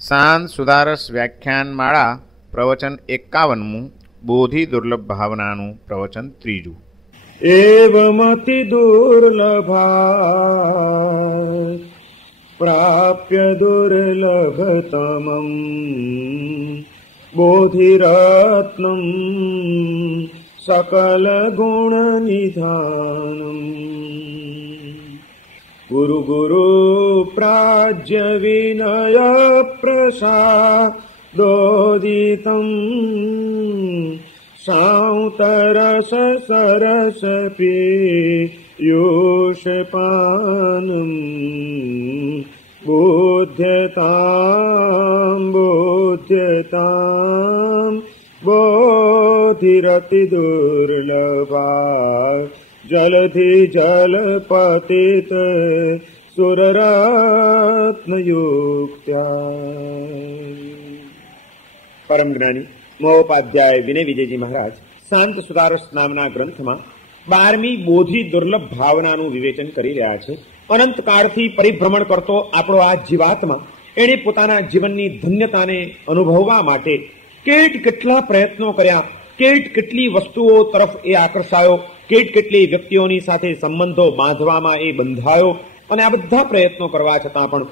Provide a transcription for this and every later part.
શાંત સુધારસ વ્યાખ્યાનમાળા પ્રવચન 51મું બોધિ દુર્લભ ભાવનાનું પ્રવચન 3. એવમતિ દુર્લભા પ્રાપ્ય દુર્લભતમં બોધિરત્નં સકલ ગુણ નિધાનમ ગુરુ ગુરુ પ્રાજ્ય વિનય પ્રસાદોદિતં સાંતરસ સરસ પીયુષપાનમ બોધ્યતામ બોધિરતિ દુર્લભા જલધિ જલપતિત સુરરત્નયુક્ત્યા. પરમ જ્ઞાની મહોપાધ્યાય વિનય વિજયજી મહારાજ શાંત સુધારસ નામના ગ્રંથમાં 12મી બોધિ દુર્લભ ભાવનાનું વિવેચન કરી રહ્યા છે. અનંત કાળથી પરિભ્રમણ કરતો આપણો આ જીવાત્મા એણે પોતાના જીવનની ધન્યતાને અનુભવવા માટે કેટલા પ્રયત્નો કર્યા, કેટલી વસ્તુઓ તરફ એ આકર્ષાયો, કેટલી વ્યક્તિઓની સાથે સંબંધો બાંધવામાં એ બંધાયો, અને આ બધા પ્રયત્નો કરવા છતાં પણ,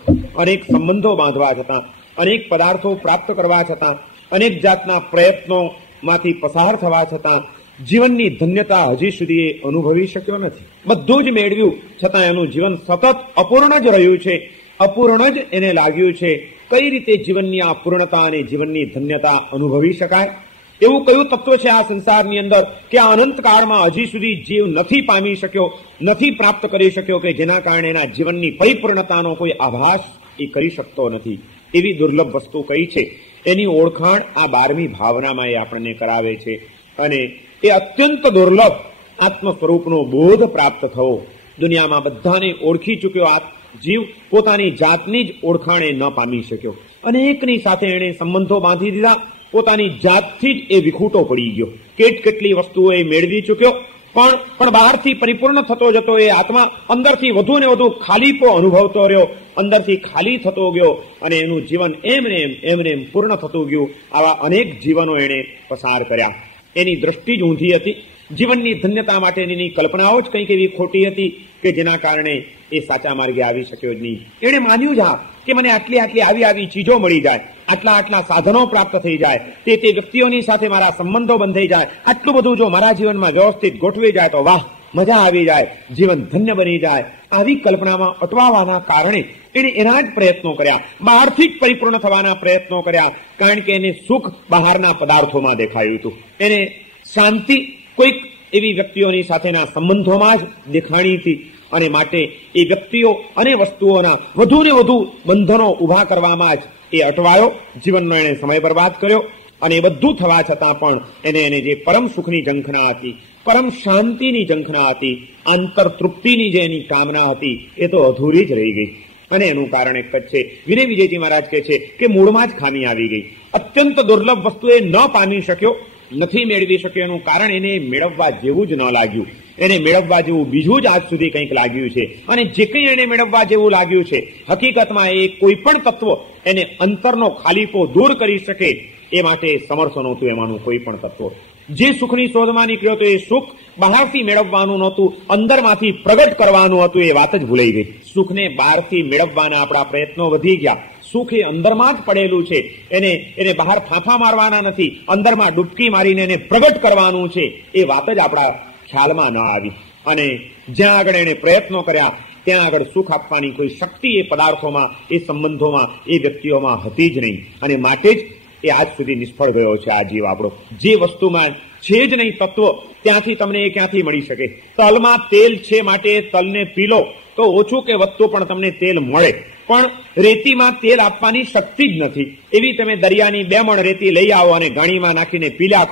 અનેક સંબંધો બાંધવા છતાં, અનેક પદાર્થો પ્રાપ્ત કરવા છતાં, અનેક જાતના પ્રયત્નોમાંથી પસાર થવા છતાં જીવનની ધન્યતા હજી સુધી એ અનુભવી શક્યો નથી. બધું જ મેળવ્યું છતાં એનું જીવન સતત અપૂર્ણ જ રહ્યું છે, અપૂર્ણ જ એને લાગ્યું છે. કઈ રીતે જીવનની આ પૂર્ણતા અને જીવનની ધન્યતા અનુભવી શકાય? એવું કયું તત્વ છે આ સંસારની અંદર કે આ અનંત કાળમાં હજી સુધી જીવ નથી પામી શક્યો, નથી પ્રાપ્ત કરી શક્યો, કે જેના કારણે એના જીવનની પરિપૂર્ણતાનો કોઈ આભાસ એ કરી શકતો નથી? એવી દુર્લભ વસ્તુ કઈ છે એની ઓળખાણ આ 12મી ભાવનામાં એ આપણને કરાવે છે. અને એ અત્યંત દુર્લભ આત્મ સ્વરૂપનો બોધ પ્રાપ્ત થવો. દુનિયામાં બધાને ઓળખી ચૂક્યો આ જીવ પોતાની જાતની જ ઓળખાણે ન પામી શક્યો. અનેકની સાથે એણે સંબંધો બાંધી દીધા, પોતાની જાતથી જ એ વિખૂટો પડી ગયો. કેટલી વસ્તુઓ એ મેળવી ચૂક્યો, પણ બહારથી પરિપૂર્ણ થતો જતો એ આત્મા અંદરથી વધુ ને વધુ ખાલીપો અનુભવતો રહ્યો, અંદરથી ખાલી થતો ગયો, અને એનું જીવન એમને એમ પૂર્ણ થતું ગયું. આવા અનેક જીવનો એણે પસાર કર્યા. એની દ્રષ્ટિ જ ઊંધી હતી. જીવનની ધન્યતા માટેની કલ્પનાઓ જ કંઈક એવી ખોટી હતી કે જેના કારણે એ સાચા માર્ગે આવી શક્યો જ નહીં. એણે માન્યું જ કે મને આટલી આવી ચીજો મળી જાય, આટલા સાધનો પ્રાપ્ત થઈ જાય, તે વ્યક્તિઓની સાથે મારા સંબંધો બંધાઈ જાય, આટલું બધું જો મારા જીવનમાં વ્યવસ્થિત ગોઠવી જાય તો વાહ, મજા આવી જાય, જીવન ધન્ય બની જાય. આવી કલ્પનામાં અટવાવાના કારણે એને એના જ પ્રયત્નો કર્યા, બહારથી જ પરિપૂર્ણ થવાના પ્રયત્નો કર્યા. કારણ કે એને સુખ બહારના પદાર્થોમાં દેખાયું હતું, એને શાંતિ કોઈક એવી વ્યક્તિઓની સાથેના સંબંધોમાં જ દેખાણી હતી, અને માટે એ વ્યક્તિઓ અને વસ્તુઓના વધુ ને વધુ બંધનો ઉભા કરવામાં જ એ અટવાયો. જીવનનો એને સમય બરબાદ કર્યો, અને એ બધું થવા છતાં પણ એને જે પરમ સુખની ઝંખના હતી, પરમ શાંતિની ઝંખના હતી, આંતર તૃપ્તિની જે એની કામના હતી, એ તો અધૂરી જ રહી ગઈ. અને એનું કારણ એક જ છે. વિનય વિજયજી મહારાજ કહે છે કે મૂળમાં જ ખામી આવી ગઈ. અત્યંત દુર્લભ વસ્તુ એ ન પામી શક્યો, નથી મેળવી શક્યો. એનું કારણ એને મેળવવા જેવું જ ન લાગ્યું. એને મેળવવા જેવું બીજું જ આજ સુધી કંઈક લાગ્યું છે. અને જે કંઈ એને મેળવવા જેવું લાગ્યું છે, હકીકતમાં એ કોઈ પણ તત્વ એને અંતરનો ખાલીપો દૂર કરી શકે એ માટે સમર્થ નહોતું. એમાંનું કોઈ પણ તત્વ જે સુખની શોધમાં નીકળ્યો હતો, એ સુખ બહારથી મેળવવાનું નહોતું, અંદરમાંથી પ્રગટ કરવાનું હતું. એ વાત જ ભૂલાઈ ગઈ. સુખને બહારથી મેળવવાના આપણા પ્રયત્નો વધી ગયા. સુખ એ અંદરમાં જ પડેલું છે, એને બહાર ફાંફા મારવાના નથી, અંદરમાં ડૂબકી મારીને એને પ્રગટ કરવાનું છે. એ વાત જ આપણા ખ્યાલમાં ન આવી. અને જ્યાં આગળ એને પ્રયત્નો કર્યા ત્યાં આગળ સુખ આપવાની કોઈ શક્તિ એ પદાર્થોમાં, એ સંબંધોમાં, એ વ્યક્તિઓમાં હતી જ નહીં. અને માટે જ એ આજ સુધી નિષ્ફળ ગયો છે આ જીવ આપણો. જે વસ્તુમાં છે જ નહીં તત્વ, ત્યાંથી તમને એ ક્યાંથી મળી શકે? તલમાં તેલ છે માટે તલને પી લો તો ઓછું કે વધતું પણ તમને તેલ મળે, પણ રેતીમાં તેલ આપવાની શક્તિ જ નથી. એવી તમે દરિયાની 2 મણ રેતી લઈ આવો અને ગાણીમાં નાખીને પીલ્યા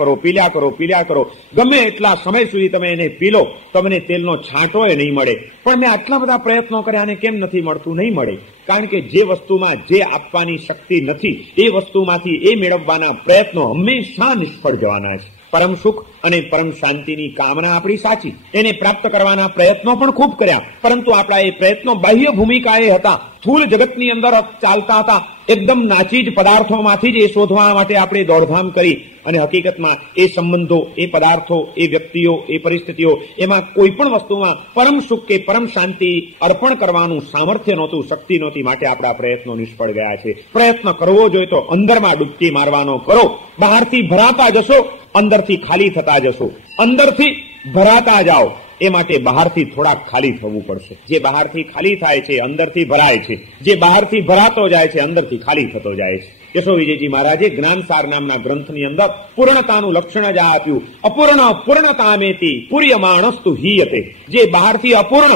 કરો, ગમે એટલા સમય સુધી તમે એને પી લો, તમને તેલનો છાંટો એ નહીં મળે. પણ મેં આટલા બધા પ્રયત્નો કર્યા અને કેમ નથી મળતું? નહીં મળે. કારણ કે જે વસ્તુમાં જે આપવાની શક્તિ નથી, એ વસ્તુમાંથી એ મેળવવાના પ્રયત્નો હંમેશા નિષ્ફળ જવાના છે. પરમ સુખ અને પરમ શાંતિની કામના આપણી સાચી, એને પ્રાપ્ત કરવાના પ્રયત્નો પણ ખૂબ કર્યા, પરંતુ આપણા એ પ્રયત્નો બાહ્ય ભૂમિકાએ હતા, સ્થૂળ જગતની અંદર ચાલતા હતા, એકદમ નાચી જ પદાર્થોમાંથી જ એ શોધવા માટે આપણે દોડધામ કરી અને હકીકતમાં એ સંબંધો, એ પદાર્થો, એ વ્યક્તિઓ, એ પરિસ્થિતિઓ, એમાં કોઈ પણ વસ્તુમાં પરમ સુખ કે પરમ શાંતિ અર્પણ કરવાનું સામર્થ્ય નહોતું, શક્તિ નહોતી, માટે આપણા પ્રયત્નો નિષ્ફળ ગયા છે. પ્રયત્ન કરવો જોઈએ તો અંદરમાં ડૂબકી મારવાનો કરો, બહારથી ભરાતા જશો, અંદરથી ખાલી થતા જશો. અંદરથી ભરાતા જાઓ એ માટે બહારથી થોડાક ખાલી થવું પડશે. જે બહારથી ખાલી થાય છે અંદરથી ભરાય છે, જે બહારથી ભરાતો જાય છે અંદરથી ખાલી થતો જાય છે. યશો વિજયજી મહારાજે જ્ઞાનસાર નામના ગ્રંથની અંદર પૂર્ણતાનું લક્ષણ જ આપ્યું. અપૂર્ણ પૂર્ણતામેતિ પૂર્યમાણસ્તુ હીયતે. જે બહારથી અપૂર્ણ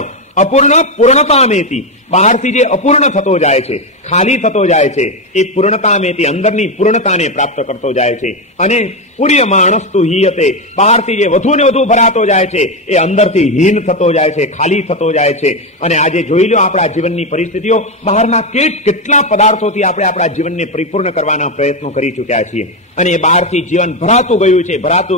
પૂર્ણતામેતિ, બહારથી જે અપૂર્ણ થતો જાય છે, ખાલી થતો જાય છે, એ પૂર્ણતામેતિ અંદરની પૂર્ણતાને પ્રાપ્ત કરતો જાય છે. અને પૂર્યમાણસ્તુ હીયતે, બહારથી જે વધુ ને વધુ ભરાતો જાય છે એ અંદરથી હીન થતો જાય છે, ખાલી થતો જાય છે. અને આજે જોઈ લો આપણા જીવનની પરિસ્થિતિઓ, બહારના કેટલા પદાર્થોથી આપણે આપણા જીવનને પરિપૂર્ણ કરવાના પ્રયત્નો કરી ચૂક્યા છીએ, અને એ બહારથી જીવન ભરાતું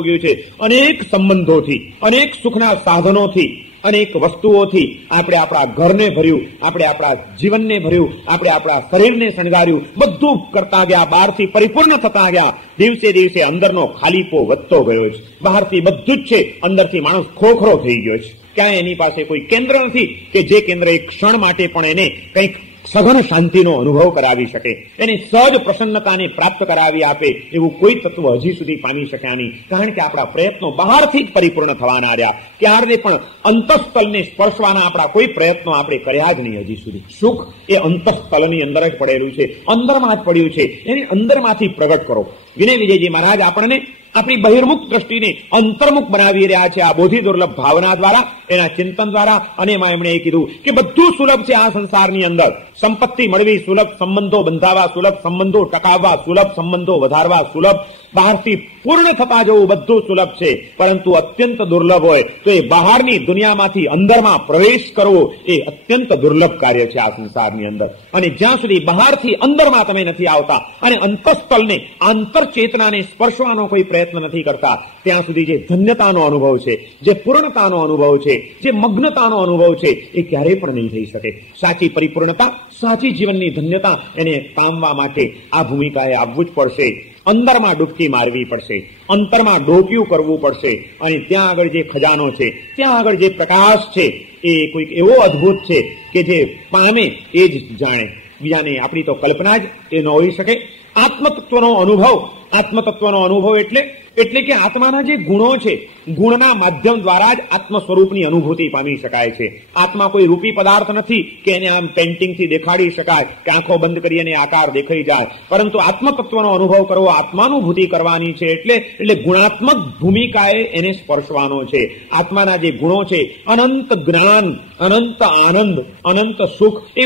ગયું છે અનેક સંબંધોથી, અનેક સુખના સાધનોથી, અનેક વસ્તુઓથી. આપણે આપણા ઘરને ભર્યું, આપણે આપણા જીવનને ભર્યું, આપણે આપણા શરીરને શણગાર્યું, બધું કરતા ગયા, બહારથી પરિપૂર્ણ થતા ગયા. દિવસે દિવસે અંદરનો ખાલીપો વધતો ગયો છે. બહારથી બધું જ છે, અંદરથી માણસ ખોખરો થઈ ગયો છે. ક્યાંય એની પાસે કોઈ કેન્દ્ર નથી કે જે કેન્દ્ર એક ક્ષણ માટે પણ એને કંઈક સઘન શાંતિનો અનુભવ કરાવી શકે, એની સહજ પ્રસન્નતાને પ્રાપ્ત કરાવી આપે એવું કોઈ તત્વ હજી સુધી પામી શક્યા નહીં. કારણ કે આપણા પ્રયત્નો બહારથી જ પરિપૂર્ણ થવાના રહ્યા, ક્યારે પણ અંતઃસ્થલને સ્પર્શવાના આપણા કોઈ પ્રયત્નો આપણે કર્યા જ નહીં હજી સુધી. સુખ એ અંતઃસ્થલની અંદર જ પડેલું છે, અંદરમાં જ પડ્યું છે, એની અંદરમાંથી પ્રગટ કરો. વિનય વિજયજી મહારાજ આપણને આપણી બહિર્મુખ દ્રષ્ટિને અંતર્મુખ બનાવી રહ્યા છે આ બોધિ દુર્લભ ભાવના દ્વારા, એના ચિંતન દ્વારા. અને એમાં એમણે એ કીધું કે બધું સુલભ છે આ સંસારની અંદર. સંપત્તિ મળવી સુલભ, સંબંધો બંધાવા સુલભ, સંબંધો ટકાવવા સુલભ, સંબંધો વધારવા સુલભ, બહારથી પૂર્ણ થતા જવું બધું સુલભ છે. પરંતુ અત્યંત દુર્લભ હોય તો એ બહારની દુનિયામાંથી અંદરમાં પ્રવેશ કરવો એ અત્યંત દુર્લભ કાર્ય છે આ સંસારની અંદર. અને જ્યાં સુધી બહારથી અંદરમાં તમે નથી આવતા અને અંતઃસ્થલને, આંતરચેતનાને સ્પર્શવાનો કોઈ પ્રયત્ન નથી કરતા, ત્યાં સુધી જે ધન્યતાનો અનુભવ છે, જે પૂર્ણતાનો અનુભવ છે, જે મગ્નતાનો અનુભવ છે, એ ક્યારેય પણ નહીં થઈ શકે. સાચી પરિપૂર્ણતા, સાચી જીવનની ધન્યતા એને પામવા માટે આ ભૂમિકાએ આવવું જ પડશે. અંદરમાં ડૂબકી મારવી પડશે, અંતરમાં ડોક્યું કરવું પડશે. અને ત્યાં આગળ જે ખજાનો છે, ત્યાં આગળ જે પ્રકાશ છે, એ કોઈક એવો અદ્ભુત છે કે જે પામે એ જ જાણે, બીજાને આપણી તો કલ્પના જ એ ન હોઈ શકે. આત્મતત્વનો અનુભવ એટલે કે આત્માના જે ગુણો છે, ગુણના માધ્યમ દ્વારા જ આત્મ સ્વરૂપની અનુભૂતિ પામી શકાય છે. આત્મા કોઈ રૂપી પદાર્થ નથી કે એને આમ પેન્ટિંગથી દેખાડી શકાય કે આંખો બંધ કરી અને આકાર દેખાઈ જાય, પરંતુ આત્મતત્વનો અનુભવ કરવો, આત્માનુભૂતિ કરવાની છે. એટલે ગુણાત્મક ભૂમિકાએ એને સ્પર્શવાનો છે. આત્માના જે ગુણો છે, અનંત જ્ઞાન, અનંત આનંદ, અનંત સુખ, એ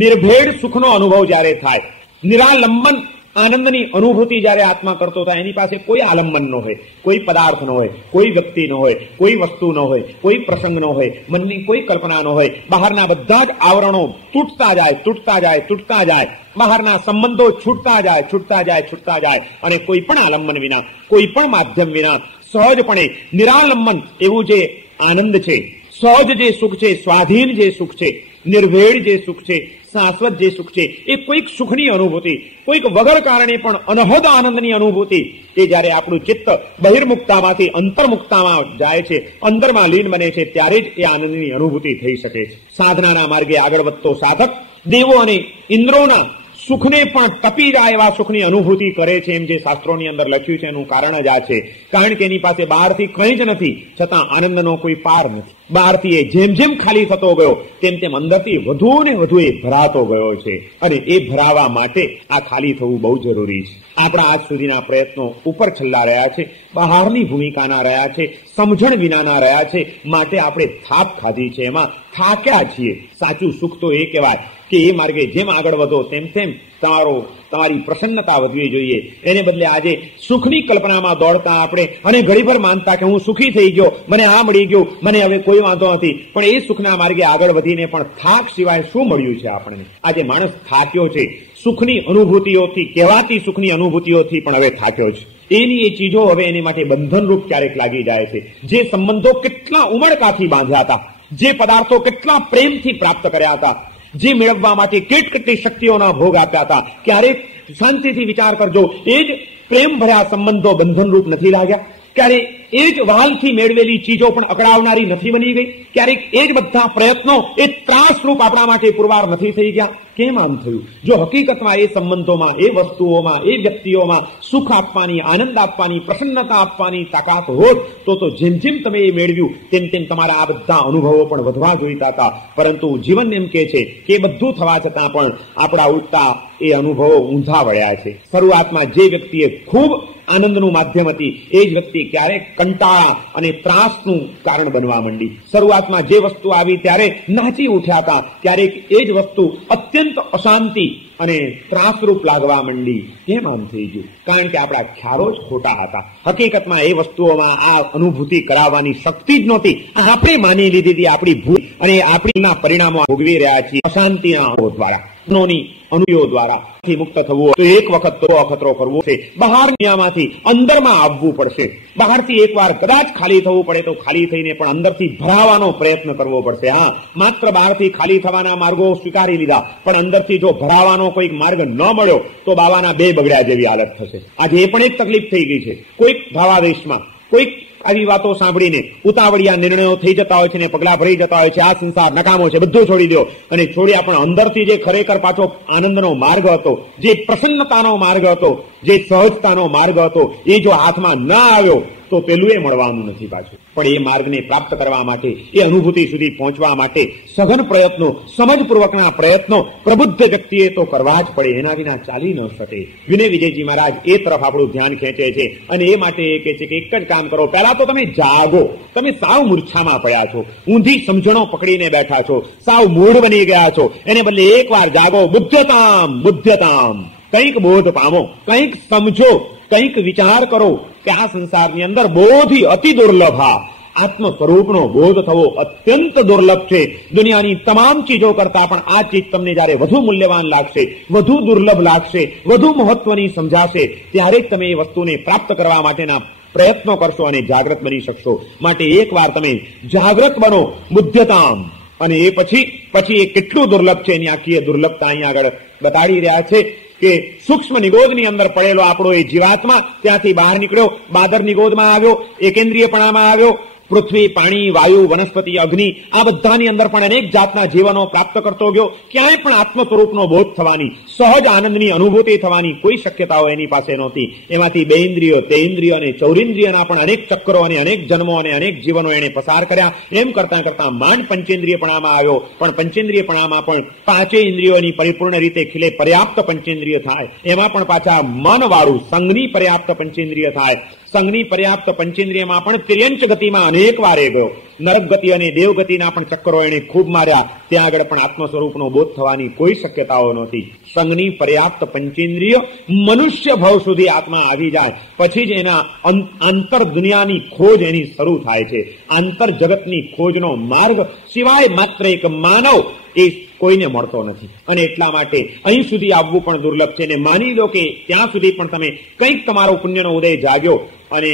નિર્ભેળ સુખનો અનુભવ જ્યારે થાય, નિરાલંબન આનંદની અનુભૂતિ જ્યારે આત્મા કરતો થાય, એની પાસે કોઈ આલંબન ન હોય, કોઈ પદાર્થ ન હોય, કોઈ વ્યક્તિ ન હોય, કોઈ વસ્તુ ન હોય, કોઈ પ્રસંગ ન હોય, મનની કોઈ કલ્પના ન હોય. બહારના બધા જ આવરણો તૂટતા જાય, બહારના સંબંધો છૂટતા જાય, અને કોઈ પણ આલંબન વિના, કોઈ પણ માધ્યમ વિના સહજપણે નિરાલંબન એવું જે આનંદ છે, સહજ જે સુખ છે, સ્વાધીન જે સુખ છે, નિર્ભેળ જે સુખ છે, શાશ્વત જે સુખ છે, એ કોઈક સુખની અનુભૂતિ, કોઈક વગર કારણે પણ અનહદ આનંદની અનુભૂતિ, એ જ્યારે આપણું ચિત્ત બહિર્મુક્તામાંથી અંતર્મુક્તામાં જાય છે, અંદરમાં લીન બને છે, ત્યારે જ એ આનંદની અનુભૂતિ થઈ શકે છે. સાધનાના માર્ગે આગળ વધતો સાધક દેવો અને ઇન્દ્રોના સુખને પણ ટપી જાય એવા સુખની અનુભૂતિ કરે છે, એમ જે શાસ્ત્રોની અંદર લખ્યું છે એનું કારણ જ આ છે. કારણ કે એની પાસે બહારથી કંઈ જ નથી, છતાં આનંદનો કોઈ પાર નથી. બહારથી એ જેમ જેમ ખાલી થતો ગયો તેમ અંદરથી વધુ ને વધુ એ ભરાતો ગયો છે. અને એ ભરાવા માટે આ ખાલી થવું બહુ જરૂરી છે. આપણા આજ સુધીના પ્રયત્નો ઉપર છલ્લા રહ્યા છે, બહારની ભૂમિકાના રહ્યા છે, સમજણ વિનાના રહ્યા છે, માટે આપણે થાપ ખાધી છે, એમાં થાક્યા છીએ. સાચું સુખ તો એ કહેવાય કે એ માર્ગે જેમ આગળ વધો તેમ તમારી પ્રસન્નતા વધવી જોઈએ. એને બદલે આજે સુખની કલ્પનામાં દોડતા આપણે અને ઘડીભર માનતા કે હું સુખી થઈ ગયો, મને આ મળી ગયું, મને હવે કોઈ વાંધો નથી. પણ એ સુખના માર્ગે આગળ વધીને પણ થાક સિવાય શું મળ્યું છે આપણને? આજે માણસ થાક્યો છે, સુખની અનુભૂતિઓથી, કહેવાતી સુખની અનુભૂતિઓથી પણ હવે થાક્યો છે. એની એ ચીજો હવે એની માટે બંધનરૂપ ક્યારેક લાગી જાય છે. જે સંબંધો કેટલા ઉમળકાથી બાંધ્યા હતા, જે પદાર્થો કેટલા પ્રેમથી પ્રાપ્ત કર્યા હતા, જે મેળવવા માટે કેટલી શક્તિઓના ભોગ આપ્યા હતા, ક્યારેક શાંતિથી વિચાર કરજો, એ જ પ્રેમ ભર્યા સંબંધો બંધનરૂપ નથી લાગ્યા? ક્યારે એ જ વહાલથી મેળવેલી ચીજો પણ અકળાવનારી નથી બની ગઈ? ક્યારેક એ જ બધા પ્રયત્નો એ ત્રાસરૂપ આપણા માટે પુરવાર નથી થઈ ગયા? કેમ આમ થયું? જો હકીકતમાં એ સંબંધોમાં, એ વસ્તુઓમાં, એ વ્યક્તિઓમાં સુખ આપવાની, આનંદ આપવાની, પ્રસન્નતા આપવાની તાકાત હોત તો જેમ જેમ તમે એ મેળવ્યું તેમ તેમ તમારા આ બધા અનુભવો પણ વધવા જોઈતા હતા. પરંતુ જીવન એમ કે છે કે એ બધું થવા છતાં પણ આપણા ઉડતા એ અનુભવો ઊંધા વળ્યા છે. શરૂઆતમાં જે વ્યક્તિએ ખૂબ આનંદનું માધ્યમ હતી એ જ વ્યક્તિ ક્યારેક કંટાળા અને ત્રાસનું કારણ બનવા માંડી. શરૂઆતમાં જે વસ્તુ આવી ત્યારે નાચી ઉઠ્યા હતા, ક્યારેક એ જ વસ્તુ અત્યંત અશાંતિ અને ત્રાસરૂપ લાગવા માંડી. કેમ આમ થઈ ગયું? કારણ કે આપણા ખ્યાલો જ ખોટા હતા. હકીકતમાં એ વસ્તુઓમાં આ અનુભૂતિ કરાવવાની શક્તિ જ નહોતી. આપણે માની લીધી હતી આપણી ભૂલ, અને આપણીના પરિણામો ભોગવી રહ્યા છીએ અશાંતિના અનુભવ દ્વારા, અનુભવો દ્વારા. મુક્ત થવું તો એક વખત તો અખતરો કરવો છે. બહાર દુનિયામાંથી અંદરમાં આવવું પડશે. બહારથી એકવાર કદાચ ખાલી થવું પડે તો ખાલી થઈને પણ અંદરથી ભરાવાનો પ્રયત્ન કરવો પડશે. હા, માત્ર બહારથી ખાલી થવાના માર્ગો સ્વીકારી લીધા, પણ અંદરથી જો ભરાવાનો કોઈક માર્ગ ન મળ્યો તો બાવાના બે બગડ્યા જેવી હાલત થશે. આજે એ પણ એક તકલીફ થઈ ગઈ છે. કોઈક ભાવાવેશમાં, કોઈક આવી વાતો સાંભળીને ઉતાવળિયા નિર્ણયો થઈ જતા હોય છે ને પગલા ભરી જતા હોય છે. આ સંસાર નકામો છે, બધું છોડી દો. અને છોડ્યા પણ અંદરથી જે ખરેખર પાછો આનંદનો માર્ગ હતો, જે પ્રસન્નતાનો માર્ગ હતો, જે સહજતાનો માર્ગ હતો, એ જો હાથમાં ન આવ્યો તો પેલું એ મળવાનું નથી પાછું. પણ એ માર્ગને પ્રાપ્ત કરવા માટે, એ અનુભૂતિ સુધી પહોંચવા માટે સઘન પ્રયત્નો, સમજપૂર્વકના પ્રયત્નો પ્રબુદ્ધ વ્યક્તિએ તો કરવા જ પડે. એના વિના ચાલી ન શકે. વિનય વિજયજી મહારાજ એ તરફ આપણું ધ્યાન ખેંચે છે, અને એ માટે એ કહે છે કે એક જ કામ કરો. પહેલા તો તમે જાગો. તમે સાવ મૂર્છામાં પડ્યા છો, ઊંધી સમજણો પકડીને બેઠા છો, સાવ મૂળ બની ગયા છો. એને બદલે એકવાર જાગો. બુદ્ધતામ, કંઈક બોધ પામો, કંઈક સમજો, કંઈક વિચાર કરો કે આ સંસારની અંદર બોધી અતિ દુર્લભ, આત્મ સ્વરૂપનો બોધ થવો અત્યંત દુર્લભ છે. દુનિયાની તમામ ચીજો કરતા પણ આ ચીજ તમને જયારે વધુ મૂલ્યવાન લાગશે, વધુ દુર્લભ લાગશે, વધુ મહત્વની સમજાશે, ત્યારે જ તમે એ વસ્તુને પ્રાપ્ત કરવા માટેના પ્રયત્નો કરશો અને જાગૃત બની શકશો. માટે એકવાર તમે જાગૃત બનો. બુદ્ધતામ. અને એ પછી એ કેટલું દુર્લભ છે એની આખી દુર્લભતા અહીંયા આગળ બતાડી રહ્યા છે કે સૂક્ષ્મ નિગોદની અંદર પડેલો આપણો એ જીવાત્મા ત્યાંથી બહાર નીકળ્યો, બાદર નિગોદમાં આવ્યો, એકેન્દ્રિયપણામાં આવ્યો. પૃથ્વી, પાણી, વાયુ, વનસ્પતિ, અગ્નિ, આ બધાની અંદર પણ અનેક જાતના જીવનો પ્રાપ્ત કરતો ગયો. ક્યાંય પણ આત્મ સ્વરૂપનો બોધ થવાની, સહજ આનંદની અનુભૂતિ થવાની કોઈ શક્યતાઓ એની પાસે નહોતી. એમાંથી બે ઇન્દ્રિયો, તે ઇન્દ્રિયો અને ચૌરિન્દ્રિયના પણ અનેક ચક્રો અને અનેક જન્મો અને અનેક જીવનો એને પસાર કર્યા. એમ કરતા કરતા માંડ પંચેન્દ્રિયપણામાં આવ્યો. પણ પંચેન્દ્રિયપણામાં પણ પાંચે ઇન્દ્રિયોની પરિપૂર્ણ રીતે ખીલે પર્યાપ્ત પંચેન્દ્રિય થાય. એમાં પણ પાછા મન વાળું સંઘની પર્યાપ્ત પંચેન્દ્રિય થાય. સંઘની પર્યાપ્ત પંચેન્દ્રિયમાં પણ તિર્યંચ ગતિમાં અનેક વાર એ ગયો. નરક ગતિ અને દેવ ગતિના પણ ચક્કરો એને ખૂબ માર્યા. ત્યાં આગળ પણ આત્મ સ્વરૂપનો બોધ થવાની કોઈ શક્યતાઓ નહોતી. સંઘની પર્યાપ્ત પંચેન્દ્રિય મનુષ્ય ભાવ સુધી આત્મા આવી જાય પછી જ એના આંતર દુનિયાની ખોજ એની શરૂ થાય છે. આંતર જગતની ખોજનો માર્ગ સિવાય માત્ર એક માનવ એ કોઈને મળતો નથી. અને એટલા માટે અહીં સુધી આવવું પણ દુર્લભ છે. ને માની લો કે ત્યાં સુધી પણ તમે કંઈક તમારો પુણ્યનો ઉદય જાગ્યો અને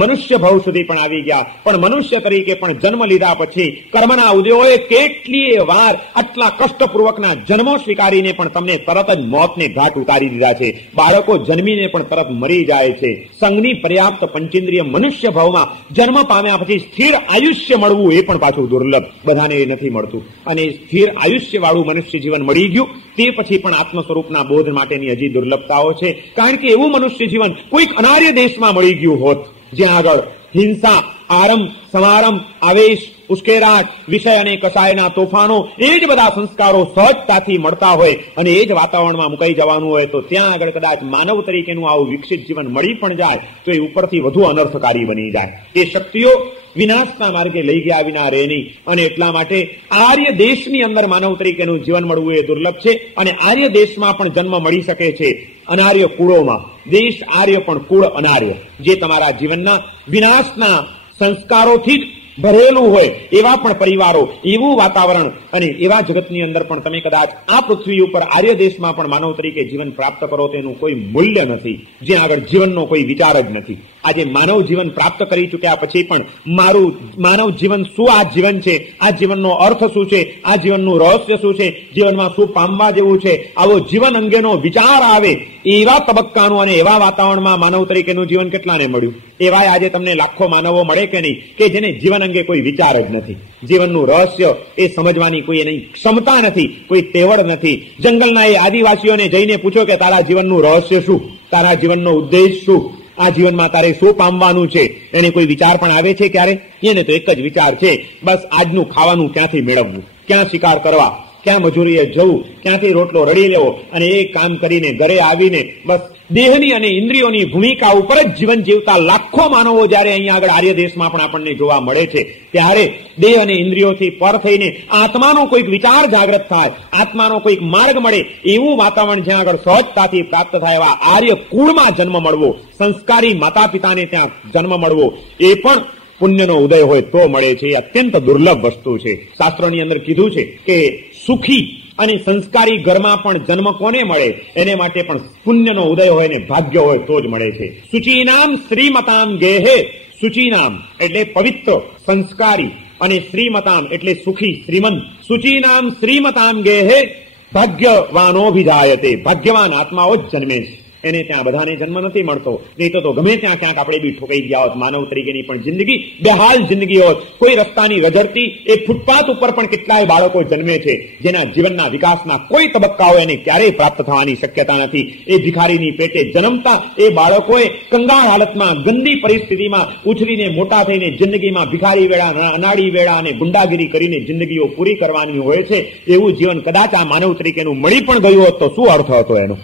મનુષ્ય ભાવ સુધી પણ આવી ગયા, પણ મનુષ્ય તરીકે પણ જન્મ લીધા પછી કર્મના ઉદયોએ કેટલીય વાર આટલા કષ્ટપૂર્વકના જન્મો સ્વીકારીને પણ તમને તરત જ મોતને ઘાટ ઉતારી દીધા છે. બાળકો જન્મીને પણ તરત મરી જાય છે. સંઘની પર્યાપ્ત પંચેન્દ્રિય મનુષ્ય ભાવમાં જન્મ પામ્યા પછી સ્થિર આયુષ્ય મળવું એ પણ પાછું દુર્લભ, બધાને નથી મળતું. અને સ્થિર આયુષ્ય વાળું મનુષ્ય જીવન મળી ગયું તે પછી પણ આત્મ સ્વરૂપના બોધ માટેની હજી દુર્લભતાઓ છે. કારણ કે એવું મનુષ્ય જીવન કોઈક અનાર્ય દેશમાં મળી ગયું હોત, જ્યાં આગળ હિંસા, આરંભ, સમારંભ, આવેશ, ઉશ્કેરાટ, વિષય અને કસાયના તોફાનો, એ જ બધા સંસ્કારો સહજતાથી મળતા હોય અને એ જ વાતાવરણમાં મુકાઈ જવાનું હોય, તો ત્યાં આગળ કદાચ માનવ તરીકેનું આવું વિકસિત જીવન મળી પણ જાય તો એ ઉપરથી વધુ અનર્થકારી બની જાય. એ શક્તિઓ વિનાશના માર્ગે લઈ ગયા વિના રહે નહીં. અને એટલા માટે આર્ય દેશની અંદર માનવ તરીકેનું જીવન મળવું એ દુર્લભ છે. અને આર્ય દેશમાં પણ જન્મ મળી શકે છે. અનાર્ય કુળોમાં દેશ આર્ય પણ કુળ અનાર્ય, જે તમારા જીવનના વિનાશના સંસ્કારોથી જ ભરેલું હોય એવા પણ પરિવારો, એવું વાતાવરણ અને એવા જગતની અંદર પણ તમે કદાચ આ પૃથ્વી ઉપર આર્ય દેશમાં પણ માનવ તરીકે જીવન પ્રાપ્ત કરો તેનું કોઈ મૂલ્ય નથી, જ્યાં આગળ જીવનનો કોઈ વિચાર જ નથી. આજે માનવ જીવન પ્રાપ્ત કરી ચૂક્યા પછી પણ મારું માનવ જીવન શું આ જીવન છે, આ જીવનનો અર્થ શું છે, આ જીવનનું રહસ્ય શું છે, જીવનમાં શું પામવા જેવું છે, આવો જીવન અંગેનો વિચાર આવે એવા તબક્કાનું અને એવા વાતાવરણમાં માનવ તરીકેનું જીવન કેટલાને મળ્યું? એવાય આજે તમને લાખો માનવો મળે કે નહીં કે જેને જીવન અંગે કોઈ વિચાર જ નથી, જીવનનું રહસ્ય એ સમજવાની કોઈ એની ક્ષમતા નથી, કોઈ તેવડ નથી. જંગલના એ આદિવાસીઓને જઈને પૂછો કે તારા જીવનનું રહસ્ય શું, તારા જીવનનો ઉદ્દેશ શું, આ જીવનમાં તારે શું પામવાનું છે, એને કોઈ વિચાર પણ આવે છે ક્યારે? એને તો એક જ વિચાર છે, બસ આજનું ખાવાનું ક્યાંથી મેળવવું, ક્યાં શિકાર કરવા, ક્યાં મજૂરીએ જવું, ક્યાંથી રોટલો રડી લેવો અને એ કામ કરીને ઘરે આવીને બસ દેહની અને ઇન્દ્રિયોની ભૂમિકા ઉપર જ જીવન જીવતા લાખો માનવો જ્યારે અહીંયા આગળ આર્ય દેશમાં પણ આપણને જોવા મળે છે, ત્યારે દેહ અને ઇન્દ્રિયોથી પર થઈને આત્માનો કોઈક વિચાર જાગૃત થાય, આત્માનો કોઈક માર્ગ મળે એવું વાતાવરણ જ્યાં આગળ સહજતાથી પ્રાપ્ત થાય એવા આર્ય કુળમાં જન્મ મળવો, સંસ્કારી માતા પિતાને ત્યાં જન્મ મળવો, એ પણ પુણ્યનો ઉદય હોય તો મળે છે. એ અત્યંત દુર્લભ વસ્તુ છે. શાસ્ત્રોની અંદર કીધું છે કે સુખી અને સંસ્કારી ઘરમાં પણ જન્મ કોને મળે? એને માટે પણ પુણ્યનો ઉદય હોય ને ભાગ્ય હોય તો જ મળે છે. શુચિનામ શ્રીમતામ ગેહે, શુચિનામ એટલે પવિત્ર, સંસ્કારી, અને શ્રીમતામ એટલે સુખી, શ્રીમંત. શુચિનામ શ્રીમતામ ગેહે ભાગ્યવાનોભિજાયતે, ભાગ્યવાન આત્માઓ જ જન્મે છે. એને ત્યાં બધાને જન્મ નથી મળતો, નહીં તો ગમે ત્યાં ક્યાંક આપણે બી ઠોકાઈ ગયા હોત. માનવ તરીકેની પણ જિંદગી બેહાલ જિંદગી હોત. કોઈ રસ્તાની રજડતી એ ફૂટપાથ ઉપર પણ કેટલાય બાળકો જન્મે છે જેના જીવનના વિકાસના કોઈ તબક્કાઓ એને ક્યારેય પ્રાપ્ત થવાની શક્યતા નથી. એ ભિખારીની પેટે જન્મતા એ બાળકોએ કંગાળ હાલતમાં, ગંદી પરિસ્થિતિમાં ઉછરીને મોટા થઈને જિંદગીમાં ભિખારી વેળા, અનાડી વેળા અને ગુંડાગીરી કરીને જિંદગીઓ પૂરી કરવાની હોય છે. એવું જીવન કદાચ આ માનવ તરીકેનું મળી પણ ગયું હોત તો શું અર્થ હતો એનો?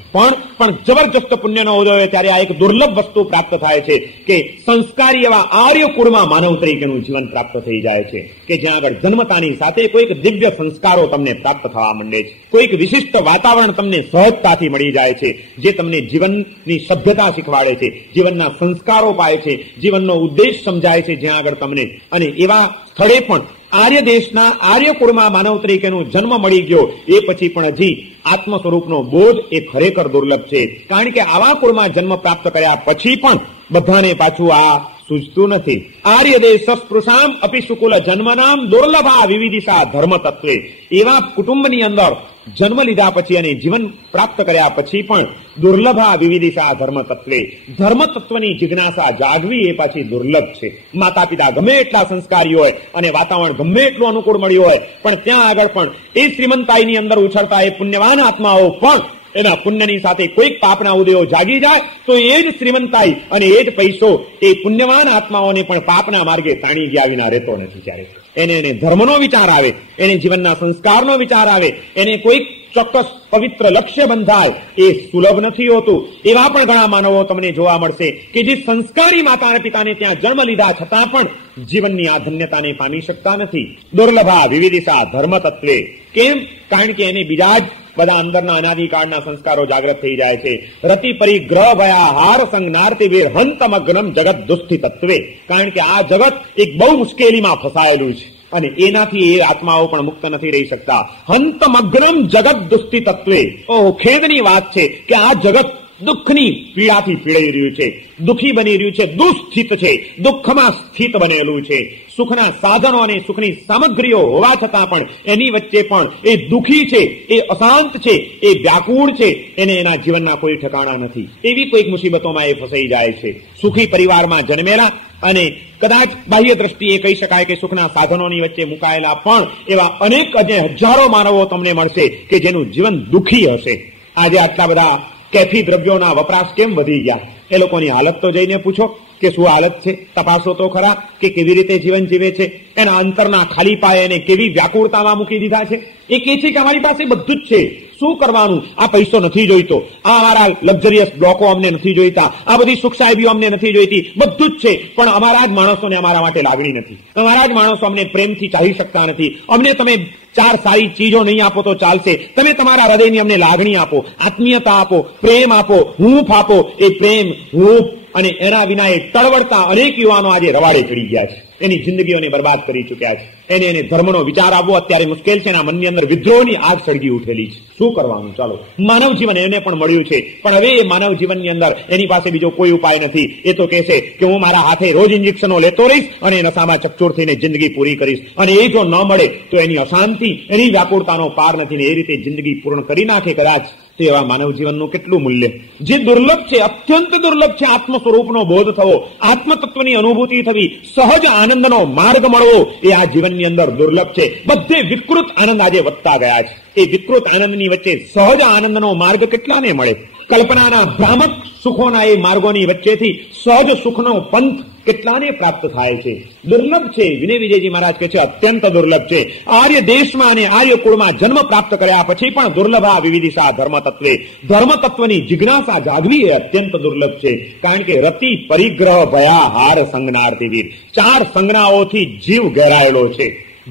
પણ જબરજસ્ત પુણ્યનો ઉદય હોય ત્યારે આ એક દુર્લભ વસ્તુ પ્રાપ્ત થાય છે કે સંસ્કારી એવા આર્ય કુળમાં માનવ તરીકેનું જીવન પ્રાપ્ત થઈ જાય છે, કે જ્યાં આગળ જન્મતાની સાથે કોઈક દિવ્ય સંસ્કારો તમને પ્રાપ્ત થવા માંડે છે, કોઈક વિશિષ્ટ વાતાવરણ તમને સહજતાથી મળી જાય છે, જે તમને જીવનની સભ્યતા શીખવાડે છે, જીવનના સંસ્કારો પાય છે, જીવનનો ઉદ્દેશ સમજાય છે જ્યાં આગળ તમને. અને એવા સ્થળે પણ આર્ય દેશના આર્ય કુળમાં માનવ તરીકેનો જન્મ મળી ગયો એ પછી પણ હજી આત્મ સ્વરૂપનો બોધ એ ખરેખર દુર્લભ છે. કારણ કે આવા કુળમાં જન્મ પ્રાપ્ત કર્યા પછી પણ બધાને પાછું આ સૂઝતું નથી. આર્ય દેશ સ્પૃશામ અપી સુકુલ જન્મનામ દુર્લભા વિવિધિશા ધર્મ તત્વે. એવા કુટુંબની અંદર જન્મ લીધા પછી અને જીવન પ્રાપ્ત કર્યા પછી પણ દુર્લભા વિવિધિશા ધર્મ તત્વે, ધર્મ તત્વની જિજ્ઞાસા જાગવી એ પાછી દુર્લભ છે. માતા પિતા ગમે એટલા સંસ્કારી હોય અને વાતાવરણ ગમે એટલું અનુકૂળ મળ્યું હોય, પણ ત્યાં આગળ પણ એ શ્રીમંતાઈની અંદર ઉછળતા એ પુણ્યવાન આત્માઓ પણ એના પુણ્યની સાથે કોઈક પાપના ઉદયો જાગી જાય તો એ જ શ્રીમંતાઈ અને એ જ પૈસો એ પુણ્યવાન આત્માઓને પણ પાપના માર્ગે તાણી ગયા વિના રહેતો નથી. ત્યારે એને ધર્મનો વિચાર આવે, એને જીવનના સંસ્કારનો વિચાર આવે, એને કોઈક ચોક્કસ પવિત્ર લક્ષ્ય બંધાય, એ સુલભ નથી હોતું. એવા પણ ઘણા માનવો તમને જોવા મળશે કે જે સંસ્કારી માતા પિતાને ત્યાં જન્મ લીધા છતાં પણ જીવનની આ ધન્યતાને પામી શકતા નથી. દુર્લભા વિવિધિશા ધર્મ તત્વે. કેમ? કારણ કે એને બીજા જ બધા અંદરના અનાદિકાળના સંસ્કારો જાગૃત થઈ જાય છે. રતિ પરિગ્રહ ભયા હાર સંગ નાર્તિ વીર હંતમગ્નમ જગત દુસ્થિ તત્વે. કારણ કે આ જગત એક બહુ મુશ્કેલીમાં ફસાયેલું છે અને એનાથી એ આત્માઓ પણ મુક્ત નથી રહી શકતા. હંતમગ્નમ જગત દુસ્થિ તત્વે. ઓહ, ખેદની વાત છે કે આ જગત દુઃખની પીડાથી પીડાઈ રહ્યું છે, દુઃખી બની રહ્યું છે, દુઃસ્થિત છે, દુઃખમાં સ્થિત બનેલું છે. સુખના સાધનો અને સુખની સામગ્રીઓ હોવા છતાં પણ એની વચ્ચે પણ એ દુઃખી છે, એ અશાંત છે, એ વ્યાકુળ છે, એને એના જીવનના કોઈ ઠેકાણા નથી. એવી કોઈક મુસીબતોમાં એ ફસાઈ જાય છે. સુખી પરિવારમાં જન્મેલા અને કદાચ બાહ્ય દ્રષ્ટિએ કહી શકાય કે સુખના સાધનોની વચ્ચે મુકાયેલા પણ એવા અનેક હજારો માનવો તમને મળશે કે જેનું જીવન દુઃખી હશે. આજે આટલા બધા કેફી દ્રવ્યોના વપરાશ કેમ વધી ગયા? એ લોકોની હાલત તો જઈને પૂછો કે શું હાલત છે, તપાસો તો ખરા કે કેવી રીતે જીવન જીવે છે. એના અંતરના ખાલી પાયે એને કેવી વ્યાકુળતામાં મૂકી દીધા છે. એ કહે છે કે અમારી પાસે બધું જ છે, શું કરવાનું? આ પૈસો નથી જોઈતો, આ અમારા લક્ઝરિયસ બ્લોકો અમને નથી જોઈતા, આ બધી સુખ સાહેબીઓ અમને નથી જોઈતી, બધું જ છે, પણ અમારા જ માણસોને અમારા માટે લાગણી નથી, અમારા જ માણસો અમને પ્રેમથી ચાહી શકતા નથી. અમને તમે ચાર સારી ચીજો નહીં આપો તો ચાલશે, તમે તમારા હૃદયની અમને લાગણી આપો, આત્મીયતા આપો, પ્રેમ આપો, હૂંફ આપો. એ પ્રેમ, હૂંફ અને એના વિના એ તળવડતા અનેક યુવાનો આજે રવાડે ચડી ગયા છે. એની જિંદગીઓને બરબાદ કરી ચુક્યા છે. એને ધર્મનો વિચાર આવવો અત્યારે મુશ્કેલ છે. એના મનની અંદર વિદ્રોહની આગ સળગી ઉઠેલી છે. શું કરવાનું? ચાલો, માનવ જીવન એને પણ મળ્યું છે, પણ હવે એ માનવ જીવનની અંદર એની પાસે બીજો કોઈ ઉપાય નથી. એ તો કહેશે કે હું મારા હાથે રોજ ઇન્જેક્શનો લેતો રહીશ અને નશામાં ચકચોર થઈને જિંદગી પૂરી કરીશ, અને એ જો ન મળે તો એની અશાંતિ, એની વ્યાકુળતાનો પાર નથી, ને એ રીતે જિંદગી પૂર્ણ કરી નાખે કદાચ, તો એવા માનવ જીવનનું કેટલું મૂલ્ય? જે દુર્લભ છે, અત્યંત દુર્લભ છે, આત્મ સ્વરૂપનો બોધ થવો, આત્મતત્વની અનુભૂતિ થવી, સહજ આનંદનો માર્ગ મળવો, એ આ જીવનની અંદર દુર્લભ છે. બધે વિકૃત આનંદ આજે વધતા ગયા છે. એ વિકૃત આનંદની વચ્ચે સહજ આનંદનો માર્ગ કેટલાને મળે? કલ્પનાના ભ્રામક સુખોના એ માર્ગોની વચ્ચેથી સહજ સુખનો પંથ કેટલાને પ્રાપ્ત થાય છે? દુર્લભ છે. વિનય વિજયજી મહારાજ કહે છે અત્યંત દુર્લભ છે. આર્ય દેશમાં અને આર્ય કુળમાં જન્મ પ્રાપ્ત કર્યા પછી પણ દુર્લભા વિવિધિશા ધર્મ તત્વે, ધર્મ તત્વની જિજ્ઞાસા જાગવી એ અત્યંત દુર્લભ છે. કારણ કે રતિ, પરિગ્રહ, ભયા, હાર, સંજ્ઞાર્થી વીર, 4 સંજ્ઞાઓથી જીવ ઘેરાયેલો છે.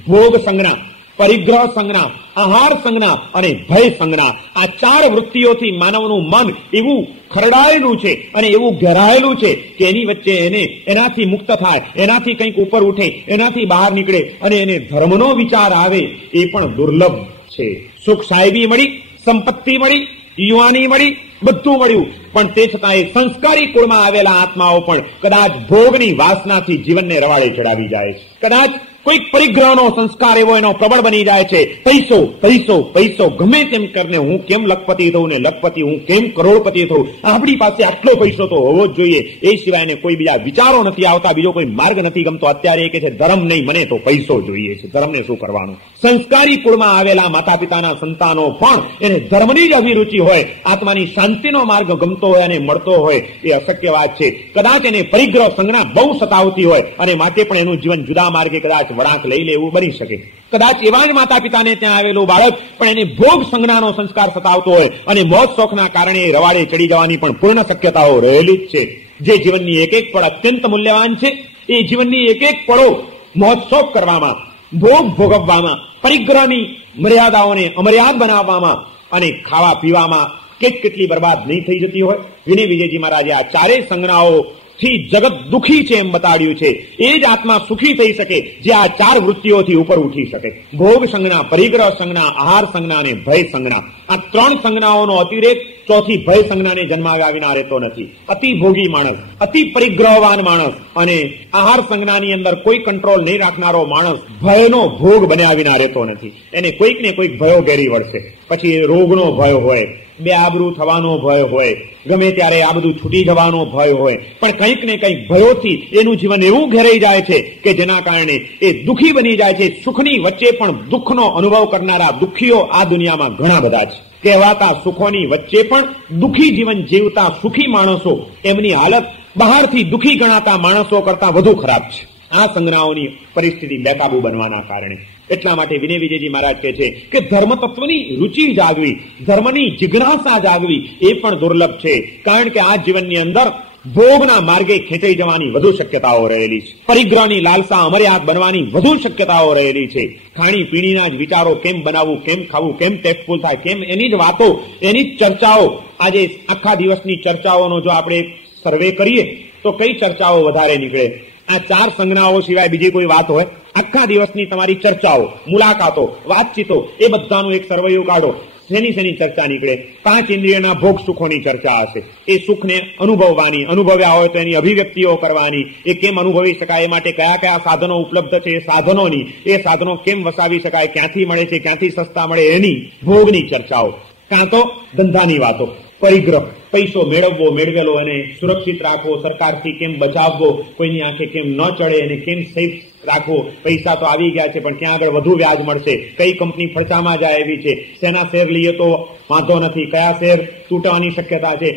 ભોગ સંજ્ઞા, પરિગ્રહ સંજ્ઞા, આહાર સંજ્ઞા અને ભય સંજ્ઞા, આ 4 વૃત્તિઓથી માનવનું મન એવું ખરડાયેલું છે અને એવું ઘેરાયેલું છે કે એની વચ્ચે એને એનાથી મુક્ત થાય, એનાથી કંઈક ઉપર ઉઠે, એનાથી બહાર નીકળે અને એને ધર્મનો વિચાર આવે, એ પણ દુર્લભ છે. સુખ સાહેબી મળી, સંપત્તિ મળી, યુવાની મળી, બધું મળ્યું, પણ તે છતાં એ સંસ્કારી કુળમાં આવેલા આત્માઓ પણ કદાચ ભોગની વાસનાથી જીવનને રવાડે ચડાવી જાય છે. કદાચ કોઈક પરિગ્રહનો સંસ્કાર એવો એનો પ્રબળ બની જાય છે. પૈસો પૈસો પૈસો, ગમે તેમ કરીને હું કેમ લખપતિ થઉં, ને લખપતિ હું કેમ કરોડપતિ થઉં, આપણી પાસે આટલો પૈસો તો હોવો જ જોઈએ. એ સિવાયને કોઈ બીજા વિચારો નથી આવતા, બીજો કોઈ માર્ગ નથી ગમતો. અત્યારે એ કહે છે ધર્મ નહીં, મને તો પૈસો જોઈએ છે. ધર્મને શું કરવાનું? સંસ્કારી કુળમાં આવેલા માતા પિતાના સંતાનો પણ એને ધર્મની જ અભિરુચિ હોય, આત્માની શાંતિનો માર્ગ ગમતો હોય અને મળતો હોય, એ અશક્ય વાત છે. કદાચ એને પરિગ્રહ સંજ્ઞા બહુ સતાવતી હોય અને માટે પણ એનું જીવન જુદા માર્ગે કદાચ વળાંક લઈ લે એવું બની શકે. કદાચ એવા જ માતા પિતાને ત્યાં આવેલું બાળક પણ એને ભોગ સંજ્ઞાનો સંસ્કાર સતાવતો હોય અને મોજ શોખના કારણે રવાડે ચડી જવાની પણ પૂર્ણ શક્યતાઓ રહેલી જ છે. જે જીવનની એક એક પળ અત્યંત મૂલ્યવાન છે, એ જીવનની એક એક પળો મોજ શોખ કરવામાં, ભોગ ભોગવવામાં, પરિગ્રહની મર્યાદાઓને અમર્યાદ બનાવવામાં અને ખાવા પીવામાં કેટલી બરબાદ નહીં થઈ જતી હોય. વિનય વિજયજી મહારાજે આ 4 સંજ્ઞાઓ થી જગત દુખી છે એમ બતાડ્યું છે. એ જ આત્મા સુખી થઈ શકે જે આ 4 વૃત્તિઓથી ઉપર ઉઠી શકે. ભોગ સંજ્ઞા, પરિગ્રહ સંજ્ઞા, આહાર સંજ્ઞા અને ભય સંજ્ઞા, આ 3 સંજ્ઞાઓનો અતિરેક ચોથી ભય સંજ્ઞાને જન્માવ્યા વિના રહેતો નથી. અતિ ભોગી માણસ, અતિ પરિગ્રહવાન માણસ અને આહાર સંજ્ઞાની અંદર કોઈ કંટ્રોલ નહીં રાખનારો માણસ ભયનો ભોગ બન્યા વિના રહેતો નથી. એને કોઈક ને કોઈક ભયો ઘેરી વળશે. પછી રોગનો ભય હોય, બેઆબરૂ થવાનો ભય હોય, ગમે ત્યારે આ બધું છૂટી જવાનો ભય હોય, પણ કંઈક ને કંઈક ભયોથી એનું જીવન એવું ઘેરાઈ જાય છે કે જેના કારણે એ દુઃખી બની જાય છે. સુખની વચ્ચે પણ દુઃખનો અનુભવ કરનારા દુઃખીઓ આ દુનિયામાં ઘણા બધા છે. કહેવાતા સુખોની વચ્ચે પણ દુઃખી જીવન જીવતા સુખી માણસો, એમની હાલત બહારથી દુઃખી ગણાતા માણસો કરતા વધુ ખરાબ છે. આ સંજ્ઞાઓની પરિસ્થિતિ બેકાબુ બનવાના કારણે. એટલા માટે વિનય વિજયજી મહારાજ કહે છે કે ધર્મ તત્વની રુચિ જાગવી, ધર્મની જિજ્ઞાસા જાગવી એ પણ દુર્લભ છે. કારણ કે આ જીવનની અંદર ભોગના માર્ગે ખેંચાઈ જવાની વધુ શક્યતાઓ રહેલી છે. પરિગ્રહની લાલસા અમર્યાદ બનવાની વધુ શક્યતાઓ રહેલી છે. ખાણી પીણીના જ વિચારો, કેમ બનાવવું, કેમ ખાવું, કેમ ટેસ્ટફુલ થાય, કેમ એની જ વાતો, એની જ ચર્ચાઓ. આજે આખા દિવસની ચર્ચાઓનો જો આપણે સર્વે કરીએ તો કઈ ચર્ચાઓ વધારે નીકળે? આ 4 સંજ્ઞાઓ સિવાય બીજી કોઈ વાત હોય? આખા દિવસની તમારી ચર્ચાઓ, મુલાકાતો, વાતચીતો, એ બધાનું એક સરવૈયું કાઢો. શેની ચર્ચા નીકળે? 5 ઇન્દ્રિયના ભોગ સુખોની ચર્ચા હશે. એ સુખને અનુભવવાની, અનુભવ્યા હોય તો એની અભિવ્યક્તિઓ કરવાની, એ કેમ અનુભવી શકાય, એ માટે કયા કયા સાધનો ઉપલબ્ધ છે, એ સાધનોની, એ સાધનો કેમ વસાવી શકાય, ક્યાંથી મળે છે, ક્યાંથી સસ્તા મળે, એની ભોગની ચર્ચાઓ. કાં તો ધંધાની વાતો, પરિગ્રહ, પૈસો મેળવવો, મેળવેલો એને સુરક્ષિત રાખવો, સરકારથી કેમ બચાવવો, કોઈની આંખે કેમ ન ચડે, એને કેમ સેફ રાખવો. પૈસા તો આવી ગયા છે પણ ક્યાં આગળ વધુ વ્યાજ મળશે, કઈ કંપની ફડચામાં જાય એવી છે, શેના શેર લઈએ તો વાંધો નથી, કયા શેર તૂટવાની શક્યતા છે,